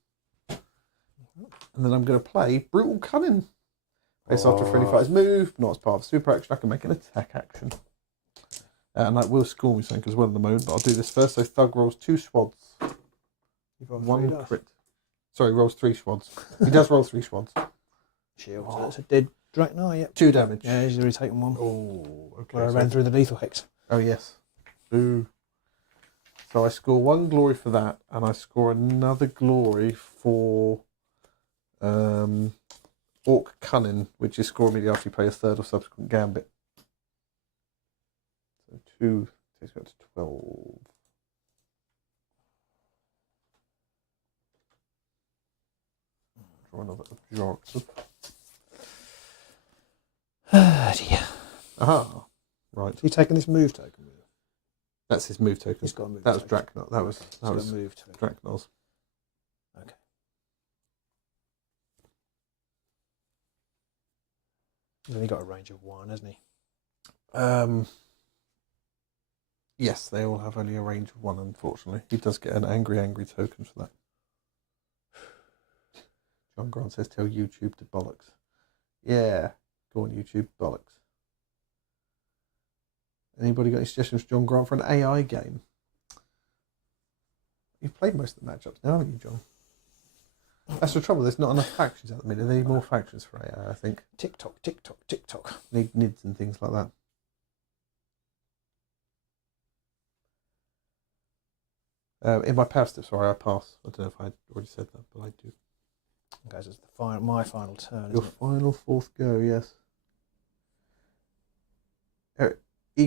And then I'm going to play Brutal Cunning. Based after a friendly fighter's move, not as part of a super action, I can make an attack action. And that will score me something as well in the moment, but I'll do this first. So Thug rolls 2 swads. 1 crit. Sorry, rolls 3 swads. He does roll 3 swads. Shield. So that's a dead Draknar, yeah. 2 damage. Yeah, he's already taken 1. Oh, okay. Where I ran through the lethal hex. Oh, yes. Ooh. So I score 1 glory for that, and I score another glory for Orc Cunning, which is score immediately after you play a third or subsequent gambit. So 2 takes me up to 12. Draw another objective. Oh dear. Aha. Right. He's taking this move token with him. That's his move token. He's got a move that was token. Draknar. That was move token. Draknar's. Okay. He's only got a range of 1, hasn't he? Yes, they all have only a range of 1, unfortunately. He does get an angry token for that. John Grant says, tell YouTube to bollocks. Yeah, go on YouTube, bollocks. Anybody got any suggestions for John Grant for an AI game? You've played most of the matchups now, haven't you, John? That's the trouble, there's not enough factions at the minute. They need more factions for AI, I think. TikTok. Need NIDs and things like that. In my power step, sorry, I pass. I don't know if I already said that, but I do. Guys, it's my final turn. Your final 4th go, yes.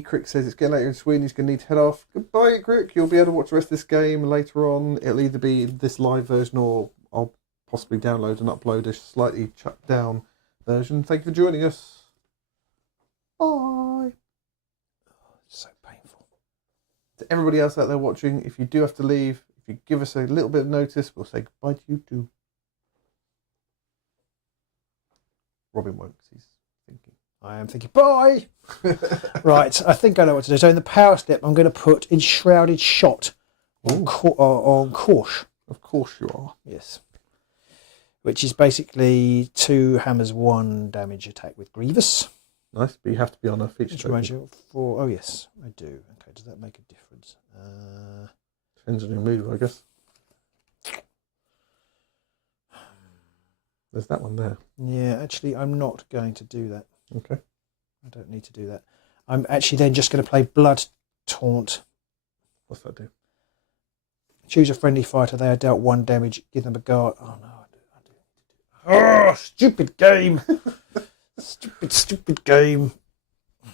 Ecrick says it's getting later in Sweden. He's going to need to head off. Goodbye, Ecrick. You'll be able to watch the rest of this game later on. It'll either be this live version or I'll possibly download and upload a slightly chucked down version. Thank you for joining us. Bye. It's so painful. To everybody else out there watching, if you do have to leave, if you give us a little bit of notice, we'll say goodbye to you too. Robin won't, 'cause he's thinking. I am thinking, bye! Right, I think I know what to do. So in the power step, I'm going to put Enshrouded Shot on Korsh. Of course you are. Yes. Which is basically 2 hammers, 1 damage attack with Grievous. Nice, but you have to be on a feature token. Oh, yes, I do. Okay, does that make a difference? Depends on your mood, I guess. There's that one there. Yeah, actually, I'm not going to do that. Okay. I don't need to do that. I'm actually then just going to play Blood Taunt. What's that do? Choose a friendly fighter. They are dealt 1 damage. Give them a guard. Oh, no, I do. Oh, stupid game. Stupid game. I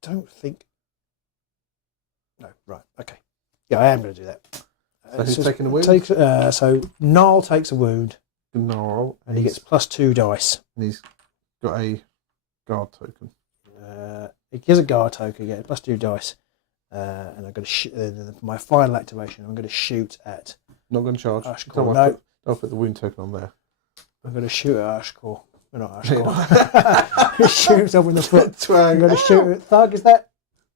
don't think... No, right, okay. Yeah, I am going to do that. So who's taking a wound? So Gnarl takes a wound. Gnarl. And he gets +2 dice. And he's got a guard token. He gives a guard token, yeah, +2 dice. And I'm going to my final activation, I'm going to shoot at... Not going to charge. Ashkor. No. I'll put the wound token on there. I'm going to shoot at Ashkor. Well, not Ashkor. Shoot himself in the foot. I'm going to shoot at Thug, is that?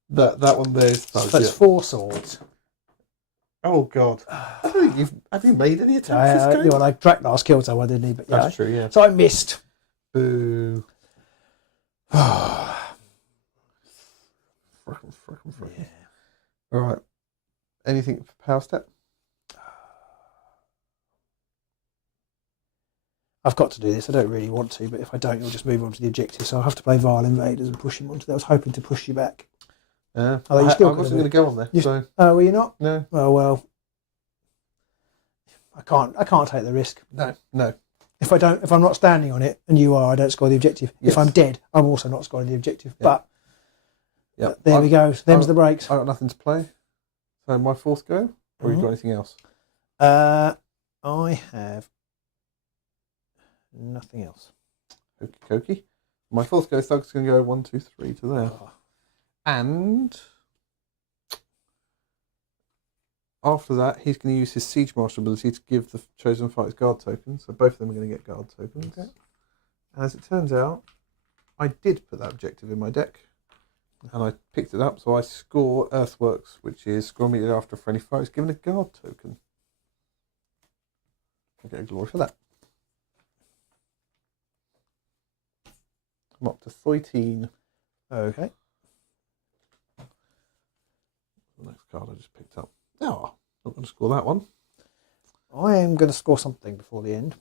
That one there is Thug. That's 4 swords. Oh God! Have you made any attempts this game? Yeah, like Draknar's killed someone, didn't he? But yeah, that's true. Yeah. So I missed. Boo! Frickin'. Yeah. All right. Anything for power step? I've got to do this. I don't really want to, but if I don't, you'll just move on to the objective. So I'll have to play Vile Invaders and push him onto that. I was hoping to push you back. I wasn't going to go on there. So. Oh, were you not? No. Oh well. I can't take the risk. No. If I'm not standing on it and you are, I don't score the objective. Yes. If I'm dead, I'm also not scoring the objective. Yeah. But there we go. Them's the breaks. I've got nothing to play. So my 4th go. Or you got anything else? I have nothing else. Okie dokie. My 4th go, Thug's going to go 1, 2, 3 to there. Oh. And after that, he's going to use his Siege Master ability to give the chosen fighters guard tokens. So both of them are going to get guard tokens. Okay. And as it turns out, I did put that objective in my deck. And I picked it up, so I score Earthworks, which is score immediately after a friendly fight is given a guard token. I get a glory for that. I'm up to 13. Okay. The next card I just picked up. Oh, not going to score that one. I am going to score something before the end.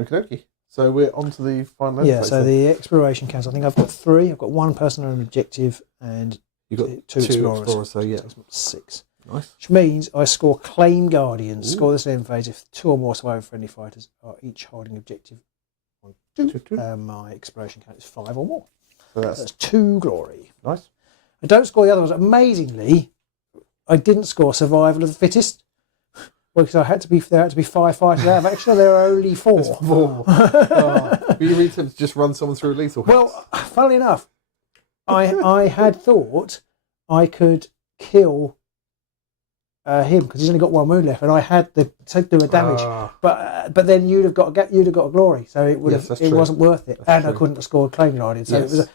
Okay. So we're on to the final. Yeah, so the exploration counts. I think I've got 3. I've got 1 person on an objective and you've got 2 explorers. So yeah, 6. Nice. Which means I score Claim Guardians. Ooh. Score this end phase if 2 or more surviving friendly fighters are each holding objective on 2. My exploration count is 5 or more. So that's 2 glory. Nice. I don't score the other ones. Amazingly, I didn't score Survival of the Fittest. Well, because there had to be 5 fighters out of action. There are only 4. 4. Oh. You need to just run someone through a lethal hit. Well, funnily enough, I had thought I could kill him because he's only got 1 wound left, and I had to do a damage. But then you'd have got a glory, so it would it wasn't worth it, and I couldn't have scored Claim Guardian. So it was.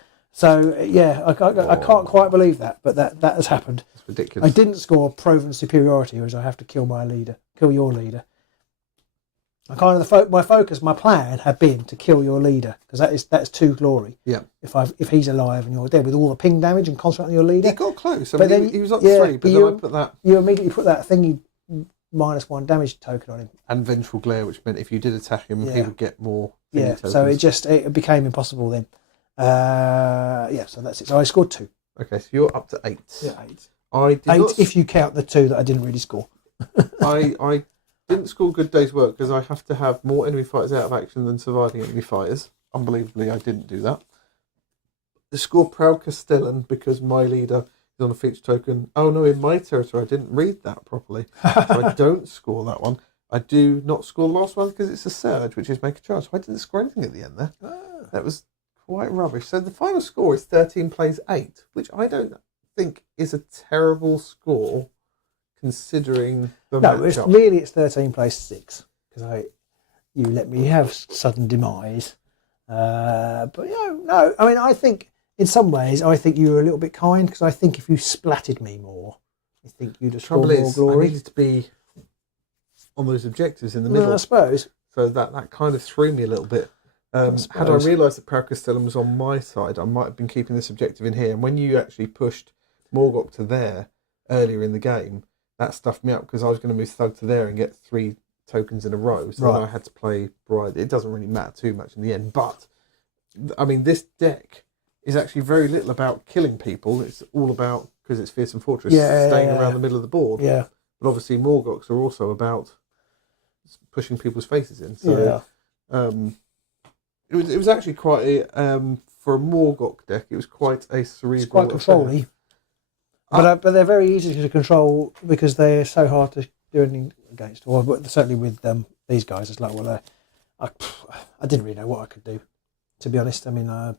I can't quite believe that, but that has happened. It's ridiculous. I didn't score Proven Superiority, whereas I have to kill my leader, kill your leader. I kind of my plan had been to kill your leader because that's 2 glory. Yeah. If he's alive and you're dead with all the ping damage and concentrate on your leader. He got close. Then he was up 3, but then I put that. You immediately put that thingy -1 damage token on him. And Vengeful Glare, which meant if you did attack him, he would get more. Yeah. So it became impossible then. So that's it. So I scored 2. Okay, so you're up to 8. Yeah, 8. I did 8 if you count the 2 that I didn't really score. I didn't score good day's work because I have to have more enemy fighters out of action than surviving enemy fighters. Unbelievably, I didn't do that. score Proud Castellan because my leader is on a feature token. Oh no, in my territory I didn't read that properly, so I don't score that one. I do not score the last one because it's a surge, which is make a charge. So I didn't score anything at the end there. That was quite rubbish. So the final score is 13 plays 8, which I don't think is a terrible score considering the matchup. It's 13 plays 6 because you let me have sudden demise. But no. I mean, I think in some ways I think you were a little bit kind because I think if you splatted me more, I think you'd have scored more glory. I needed to be on those objectives in the middle. I suppose. So that kind of threw me a little bit. Had I realised that Proud Castellan was on my side, I might have been keeping this objective in here. And when you actually pushed Morgok to there earlier in the game, that stuffed me up because I was going to move Thug to there and get 3 tokens in a row. So then I had to play Bride. It doesn't really matter too much in the end. But, I mean, this deck is actually very little about killing people. It's all about, because it's Fearsome Fortress, staying around the middle of the board. Yeah. But obviously Morgoks are also about pushing people's faces in. So it was actually quite a, for a Morgok deck, it was quite a cerebral. It's quite controlling. But they're very easy to control because they're so hard to do anything against. Or but certainly with these guys, it's like, well, I didn't really know what I could do, to be honest. I mean, I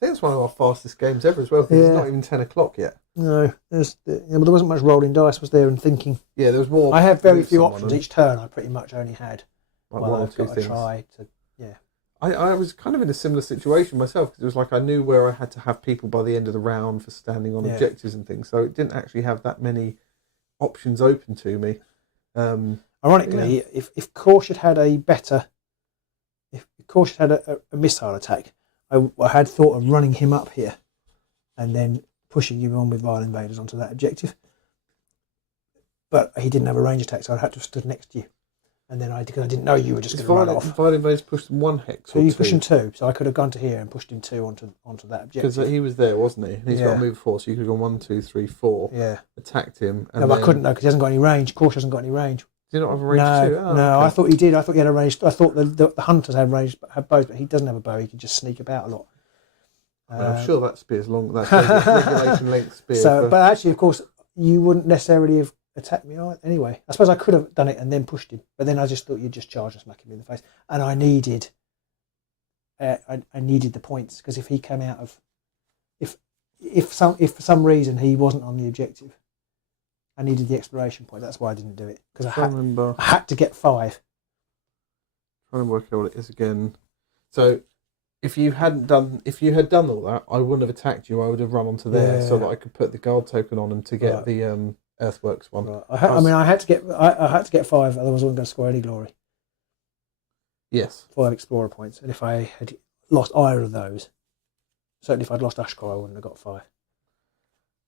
think it's one of our fastest games ever as well. Because it's not even 10 o'clock yet. No, there wasn't much rolling dice, was there, and thinking. Yeah, there was more. I had very few options each turn. I pretty much only had like one or two things. I was kind of in a similar situation myself because it was like I knew where I had to have people by the end of the round for standing on objectives and things, so it didn't actually have that many options open to me. Ironically, if Krusha had a missile attack, I had thought of running him up here and then pushing him on with Vile Invaders onto that objective. But he didn't have a range attack, so I'd have to have stood next to you. And then because I didn't know you were just going to run off. Vile Invaders pushed him 1 hex. So you pushed him 2, so I could have gone to here and pushed him 2 onto that objective. Because he was there, wasn't he? And he's got to move 4, so you could have gone 1, 2, 3, 4. Yeah. Attacked him. And I couldn't though because he hasn't got any range. Krusha hasn't got any range. Do you not have a range too? Oh, no, okay. I thought he did. I thought he had a range. I thought the hunters had bows, but he doesn't have a bow. He can just sneak about a lot. I'm sure that spear's long. That's regulation length spear. So, but actually, of course, you wouldn't necessarily have attacked me anyway. I suppose I could have done it and then pushed him, but then I just thought you'd just charge and smack him in the face. And I needed the points because if he came out of, if for some reason he wasn't on the objective, I needed the exploration point. That's why I didn't do it because I had to get 5. Trying to work out what it is again. So if you had done all that, I wouldn't have attacked you. I would have run onto there so that I could put the guard token on him to get the Earthworks one. Right. I had to get 5, otherwise I wasn't going to score any glory. Yes. 5 explorer points, and if I had lost either of those, certainly if I'd lost Ashkar, I wouldn't have got 5.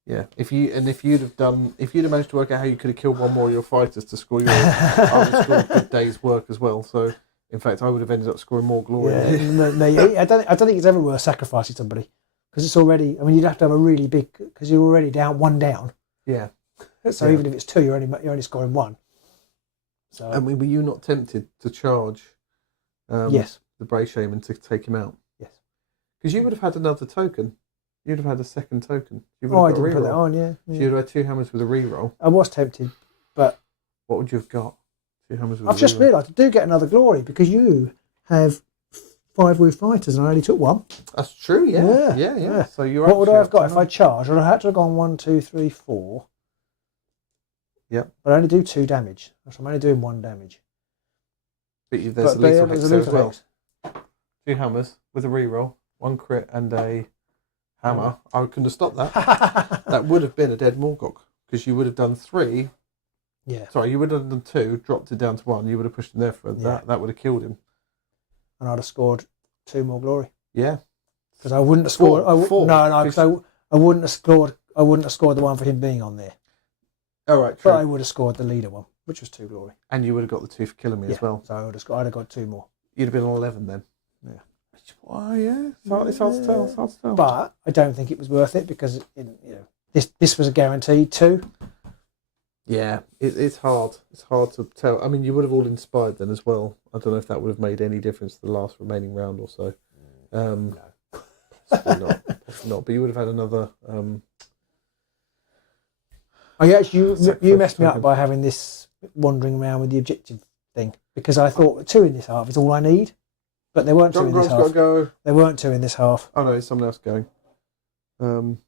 Yeah, if you'd managed to work out how you could have killed one more of your fighters to score yours, I would have scored a good day's work as well. So, in fact, I would have ended up scoring more glory. Yeah, I don't think it's ever worth sacrificing somebody because it's already. I mean, you'd have to have a really big because you're already one down. Yeah. So even if it's 2, you're only scoring 1. So. And were you not tempted to charge? Yes. The Bray Shaman to take him out. Yes. Because you would have had another token. You'd have had a second token. I didn't put that on, yeah. So you'd have had 2 hammers with a reroll. I was tempted, but... What would you have got? 2 hammers with I've just realised I do get another glory because you have 5 Woo Fighters and I only took 1. That's true, yeah. So what would I have got if I charged? I'd have had to have gone 1, 2, 3, 4. Yep. But I only do 2 damage. So I'm only doing 1 damage. But there's a lethal hex there as well. 2 hammers with a reroll, 1 crit and a hammer. I couldn't have stopped that. That would have been a dead Morgok because you would have done 3. Yeah. Sorry, you would have done 2, dropped it down to 1. You would have pushed him there for that. That would have killed him. And I'd have scored 2 more glory. Yeah. Because I wouldn't have scored. 4. No, because I wouldn't have scored. I wouldn't have scored the one for him being on there. All right, true. But I would have scored the leader one, which was 2 glory. And you would have got the 2 for killing me as well. So I'd have got 2 more. You'd have been on 11 then. Yeah. Oh yeah. It's hard to tell. It's hard to tell. But I don't think it was worth it because this was a guaranteed 2. Yeah, it's hard. It's hard to tell. I mean, you would have all inspired then as well. I don't know if that would have made any difference to the last remaining round or so. No. Possibly not. if not, but you would have had another. Oh, yeah, you messed me up by having this wandering around with the objective thing, because I thought 2 in this half is all I need, but there weren't 2 in this half. Got to go. There weren't 2 in this half. Oh no, it's someone else going. I don't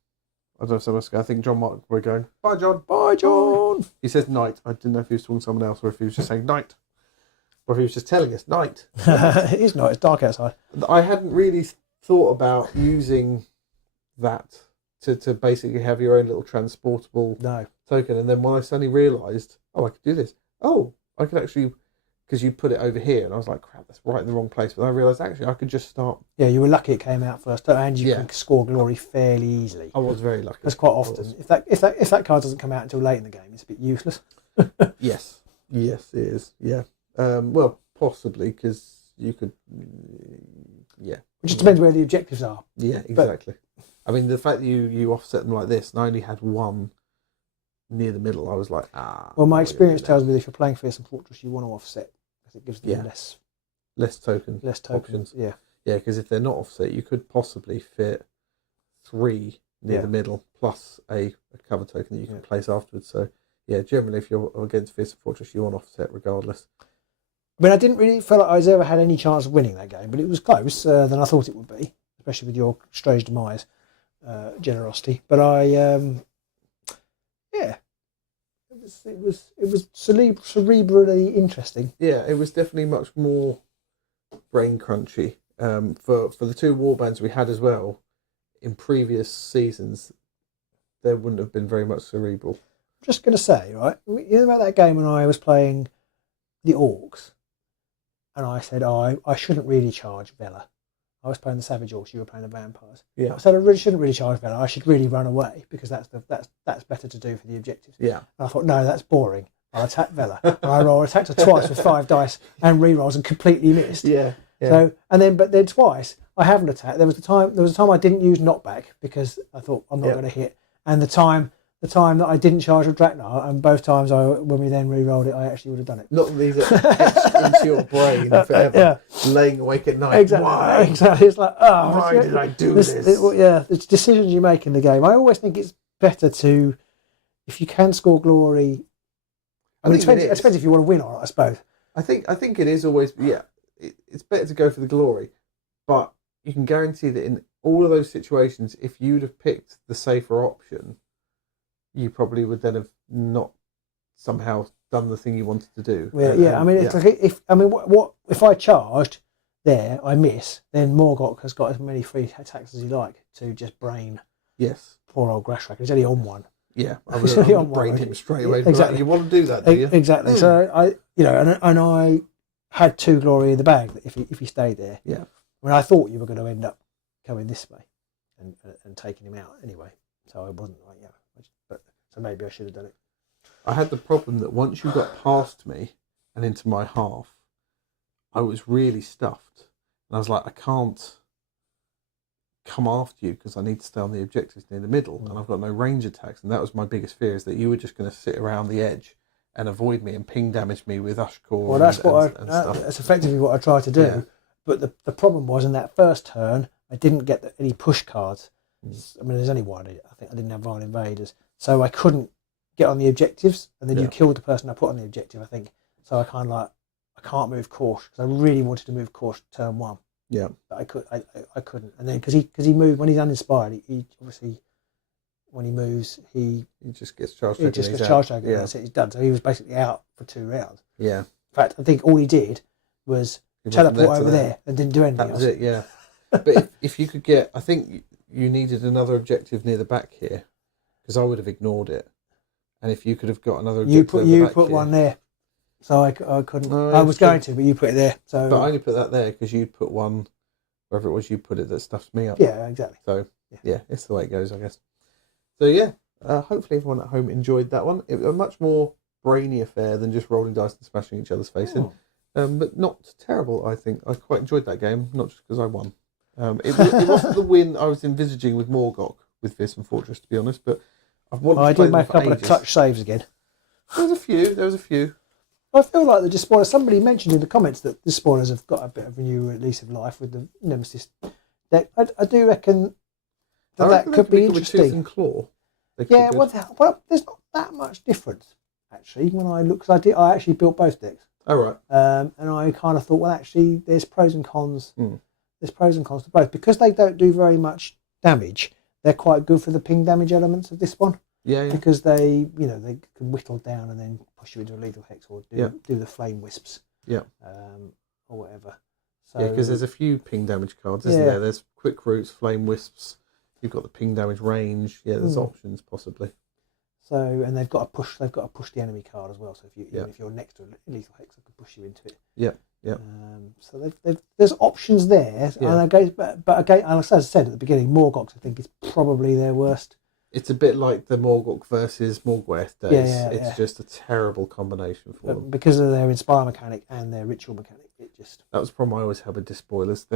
know if someone else going. I think John Mark we're going. Bye, John. Bye, John. He says night. I didn't know if he was talking to someone else or if he was just saying night, or if he was just telling us night. It is night. It's dark outside. I hadn't really thought about using that to basically have your own little transportable token, and then when I suddenly realised, I could do this. Oh, I could actually, because you put it over here, and I was like, crap, that's right in the wrong place. But I realised actually I could just start. Yeah, you were lucky it came out first, and you can score glory fairly easily. I was very lucky. That's quite often. If that card doesn't come out until late in the game, it's a bit useless. Yes, it is. Yeah. Well, possibly because you could. Yeah. It just depends where the objectives are. Yeah, exactly. I mean, the fact that you offset them like this, and I only had one near the middle, I was like, Well, my experience tells me that if you're playing Fearsome Fortress, you want to offset, because it gives them less tokens. Options. Yeah. Yeah, because if they're not offset, you could possibly fit 3 near the middle, plus a cover token that you can place afterwards. So, yeah, generally, if you're against Fearsome Fortress, you want offset regardless. I mean, I didn't really feel like I was ever had any chance of winning that game, but it was closer than I thought it would be, especially with your strange demise generosity. But it was cerebrally interesting. Yeah, it was definitely much more brain crunchy. For the 2 warbands we had as well in previous seasons, there wouldn't have been very much cerebral. I'm just going to say, right, you know about that game when I was playing the Orcs, and I said, I shouldn't really charge Vela. I was playing the Savage Orcs, you were playing the Vampires. Yeah. I said I shouldn't really charge Vela. I should really run away, because that's better to do for the objectives. Yeah. And I thought, no, that's boring. I'll attack Vela. And I attacked her twice with 5 dice and rerolls and completely missed. Yeah. So but then twice I haven't attacked. There was a time I didn't use knockback because I thought I'm not going to hit. And the time that I didn't charge with Draknar, and both times when we then re-rolled it, I actually would have done it. Not these are etched into your brain forever, laying awake at night. Exactly. Why? Exactly. It's like, why did I do this? The decisions you make in the game. I always think it's better to, if you can score glory. I mean, it depends if you want to win or not, I suppose. I think it is always, it's better to go for the glory, but you can guarantee that in all of those situations, if you'd have picked the safer option, you probably would then have not somehow done the thing you wanted to do. I mean, it's like if I charged there, I miss, then Morgok has got as many free attacks as he like to just brain. Yes. Poor old Grashrack. He's only on 1. Yeah, I would brain him straight away. Exactly. You want to do that, do you? Exactly. Mm. So I had 2 glory in the bag if he stayed there. Yeah. I mean, I thought you were going to end up coming this way and taking him out anyway. So I wasn't like, so maybe I should have done it. I had the problem that once you got past me and into my half, I was really stuffed. And I was like, I can't come after you because I need to stay on the objectives near the middle, and I've got no range attacks. And that was my biggest fear, is that you were just going to sit around the edge and avoid me and ping damage me with Ushcore. Well, that's effectively what I tried to do. Yeah. But the problem was, in that first turn, I didn't get any push cards. I mean, there's only one. I think I didn't have Vile Invaders. So I couldn't get on the objectives, and then you killed the person I put on the objective, I think. So I kind of like, I can't move Korsh, because I really wanted to move Korsh turn 1. Yeah. But I couldn't. And then, because he moved, when he's uninspired, he obviously, when he moves, he just gets charged. He just gets charged. Yeah. That's it, he's done. So he was basically out for 2 rounds. Yeah. In fact, I think all he did was teleport over there and didn't do anything else. That was it, yeah. But if you could get, I think you needed another objective near the back here, because I would have ignored it. And if you could have got another objective you put one there. So I couldn't. No, I was going to, but you put it there. So, but I only put that there because you put one, wherever it was you put it, that stuffs me up. Yeah, exactly. So yeah, it's the way it goes, I guess. So yeah, hopefully everyone at home enjoyed that one. It was a much more brainy affair than just rolling dice and smashing each other's face in. But not terrible, I think. I quite enjoyed that game, not just because I won. It wasn't the win I was envisaging with Morgok, with Fearsome Fortress, to be honest, but I did make a couple of clutch saves again. There was a few. I feel like the Despoilers, somebody mentioned in the comments that the Despoilers have got a bit of a new lease of life with the NEMESIS deck. I do reckon that could be With tooth and interesting. claw. They could Yeah, be good. well, there's not that much difference actually. When I look, because I actually built both decks, Oh, right. and I kind of thought, well, actually, there's pros and cons. Mm. There's pros and cons to both because they don't do very much damage. They're quite good for the ping damage elements of this one. Yeah. Because they can whittle down and then push you into a lethal hex or do the flame wisps. Yeah. Or whatever. So, Yeah, because there's a few ping damage cards, isn't there? There's quick roots, flame wisps. You've got the ping damage range. Yeah, there's options possibly. So, and they've got to push the enemy card as well. So if you're next to a lethal hex, they can push you into it. Yeah. Yeah. So there's options there. Yeah. And but again, as I said at the beginning, Morgok I think is probably their worst. It's a bit like the Morgok versus Morgweth days. It's just a terrible combination for them. Because of their Inspire mechanic and their Ritual mechanic, it just... That was the problem I always had with Despoilers.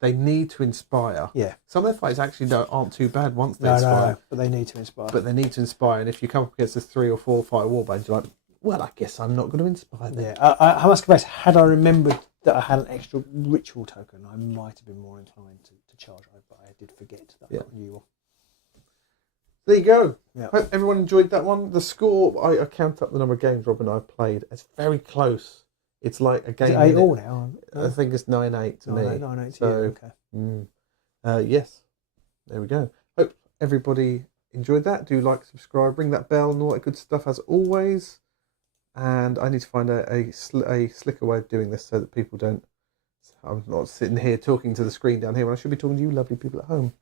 They need to inspire. Yeah. Some of their fights actually aren't too bad once they inspire. No, but they need to inspire. But they need to inspire, and if you come up against a 3 or 4 fight warband, you're like, well, I guess I'm not going to inspire them. Yeah, I must confess, had I remembered that I had an extra Ritual token, I might have been more inclined to charge, but I did forget that I got a new one. There you go. Yeah. Hope everyone enjoyed that one. The score, I count up the number of games Rob and I have played. It's very close. It's like a game. Is it 8 all now? I think it's 9-8 to me. 9-8 so, okay. Yes. There we go. Hope everybody enjoyed that. Do like, subscribe, ring that bell and all that good stuff as always. And I need to find a slicker way of doing this so that people don't... I'm not sitting here talking to the screen down here when I should be talking to you lovely people at home.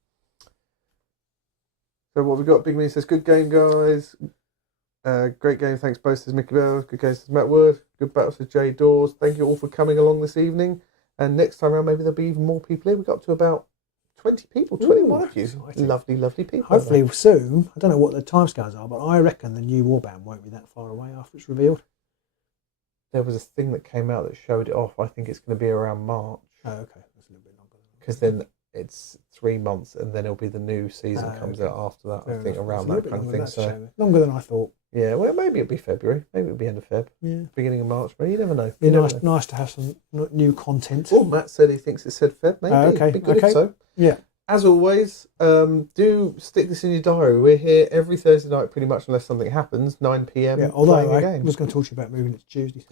So what we got? Big Me says, good game, guys. Great game, thanks both, says Mickey Bell. Good game, says Matt Wood. Good battle, says Jay Dawes. Thank you all for coming along this evening. And next time around, maybe there'll be even more people here. We got up to about 20 people, 21 of you. Exciting. Lovely people. Hopefully soon. I don't know what the timescales are, but I reckon the new warband won't be that far away after it's revealed. There was a thing that came out that showed it off. I think it's going to be around March. Oh, okay. That's a little bit longer. Because then it's 3 months and then it'll be the new season comes out after that. Fair I think enough. around It's a that little kind of bit thing. So longer than I thought. yeah, well, maybe it'll be February. Maybe it'll be end of Feb. Yeah. Beginning of March. But you never know. Be nice to have some new content. Oh, Matt said he thinks it said Feb. Maybe. Okay. Be good if so. Yeah. As always, do stick this in your diary. We're here every Thursday night, pretty much, unless something happens. 9 p.m. Yeah, although playing I games. was going to talk to you about moving it to Tuesdays.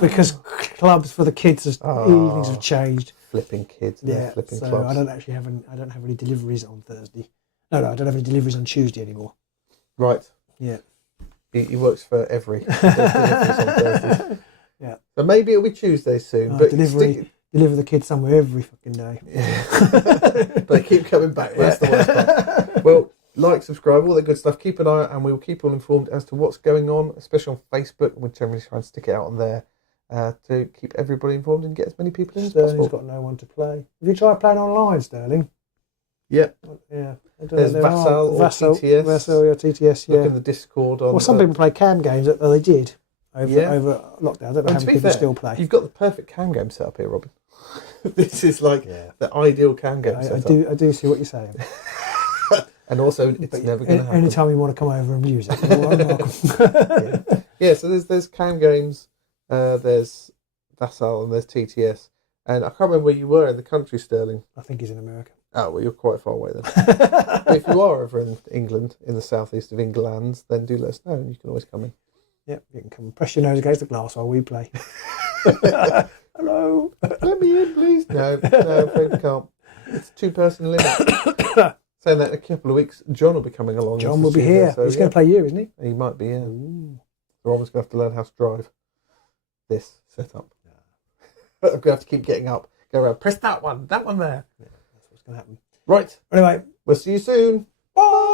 Because clubs for the kids, evenings have changed. Flipping kids. Yeah, flipping so clubs. I don't have any deliveries on Thursday. No, I don't have any deliveries on Tuesday anymore. Right. Yeah. He works for every. Yeah. So maybe it'll be Tuesday soon. But Deliver the kids somewhere every fucking day. Yeah. They keep coming back. That's the worst part. Well, like, subscribe, all that good stuff. Keep an eye out and we'll keep you all informed as to what's going on, especially on Facebook. We're generally trying to stick it out on there to keep everybody informed and get as many people in as Sterling's possible. got no one to play. Have you tried playing online, Sterling? Yeah. Yeah. There's Vassal or TTS. Vassal or TTS, yeah. Look in the Discord. On, well, some people play cam games, they did over lockdown. I don't know how to many be people fair, still play. You've got the perfect cam game set up here, Robin. This is like the ideal cam game setup. I do see what you're saying. And also, it's never going to happen. Anytime you want to come over and use it, you're welcome. Yeah, so there's cam games, there's Vassal, and there's TTS. And I can't remember where you were in the country, Sterling. I think he's in America. Oh, well, you're quite far away then. But if you are over in England, in the southeast of England, then do let us know and you can always come in. Yep, you can come and press your nose against the glass while we play. Hello. Let me in, please. No, afraid we can't. It's a 2-person limit. Saying that in a couple of weeks, John will be coming along. John will be here. So he's going to play you, isn't he? He might be, yeah. So Robin's going to have to learn how to drive this setup. I'm going to have to keep getting up. Go around, press that one there. Yeah, that's what's going to happen. Right. Anyway, we'll see you soon. Bye.